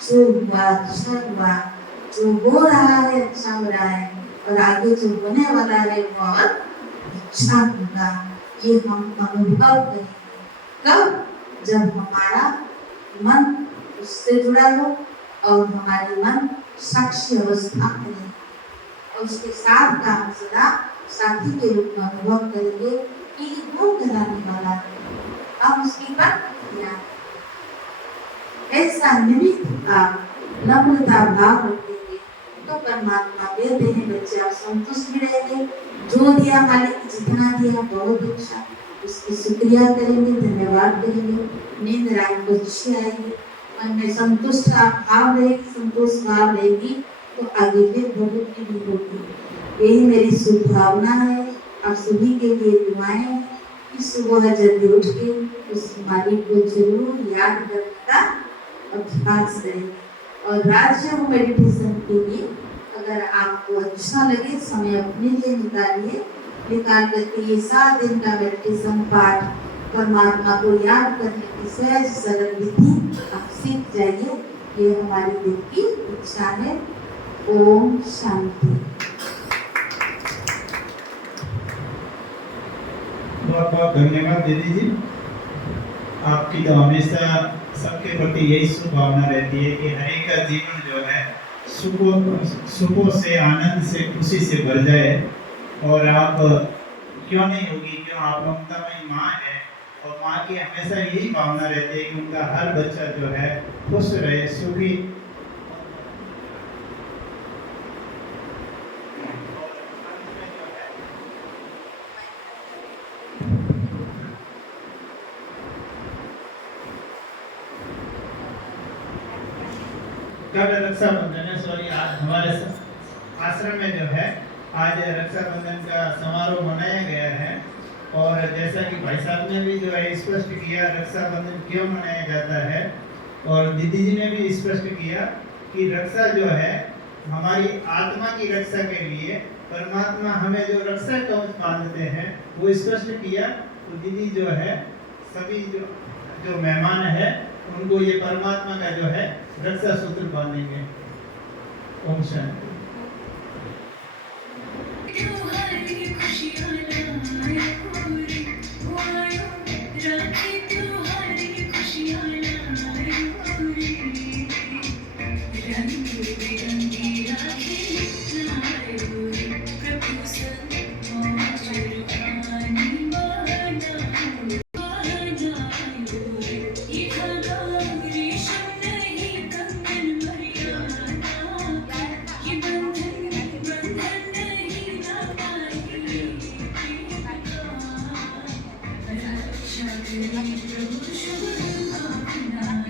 जो हुआ अच्छा हुआ, जो हो रहा है अच्छा हो रहा है, और आगे जो होने वाला है वो और अच्छा होगा। ये हम अनुभव करेंगे कब? जब हमारा मन उससे जुड़ा हो और हमारे मन साक्षी अवस्था में, और उसके साथ का हम सदा साथी के रूप में अनुभव करेंगे कि वो कराने वाला है, हम उसकी बात किया। ऐसा निमित्त आप नम्रता भाव रखेंगे तो परमात्मा देते हैं बच्चे, आप संतुष्ट भी रहेंगे। जो दिया मालिक, जितना दिया बहुत अच्छा, उसकी शुक्रिया करेंगे, धन्यवाद करेंगे, नींद रात को अच्छी आएगी, मन में संतुष्ट भाव रहेगी, संतोष भाव रहेगी, तो आगे फिर भविष्य भी होगी। यही मेरी शुभ भावना है, आप सभी के लिए दुआएं हैं कि सुबह जल्दी उठ के उस मालिक को जरूर याद करने का अभ्यास करें। और राज्य मेडिटेशन के लिए अगर आपको अच्छा लगे, समय अपने लिए निकाल करके ये 7 दिन का मेडिटेशन पाठ, परमात्मा को याद करने की सहज सरल विधि आप सीख जाइए। ये हमारी दिल की इच्छा है। ओम शांति। बहुत बहुत धन्यवाद दीदी जी। आपकी तो हमेशा सबके प्रति यही शुभ भावना रहती है कि हर एक का जीवन जो है सुखों से, आनंद से, खुशी से भर जाए। और आप क्यों नहीं होगी, क्यों आप ममतामयी माँ है, और माँ की हमेशा यही भावना रहती है कि उनका हर बच्चा जो है खुश रहे, सुखी। कल रक्षाबंधन है, सॉरी, आज हमारे आश्रम में जो है आज रक्षाबंधन का समारोह मनाया गया है। और जैसा कि भाई साहब ने भी जो है स्पष्ट किया रक्षाबंधन क्यों मनाया जाता है, और दीदी जी ने भी स्पष्ट किया कि रक्षा जो है हमारी आत्मा की रक्षा के लिए परमात्मा हमें जो रक्षा कवच बांधते हैं वो स्पष्ट किया। तो दीदी जो है सभी जो मेहमान है उनको ये परमात्मा का जो है रक्षा सूत्र बांधेंगे। ओम शांति। खुशियाँ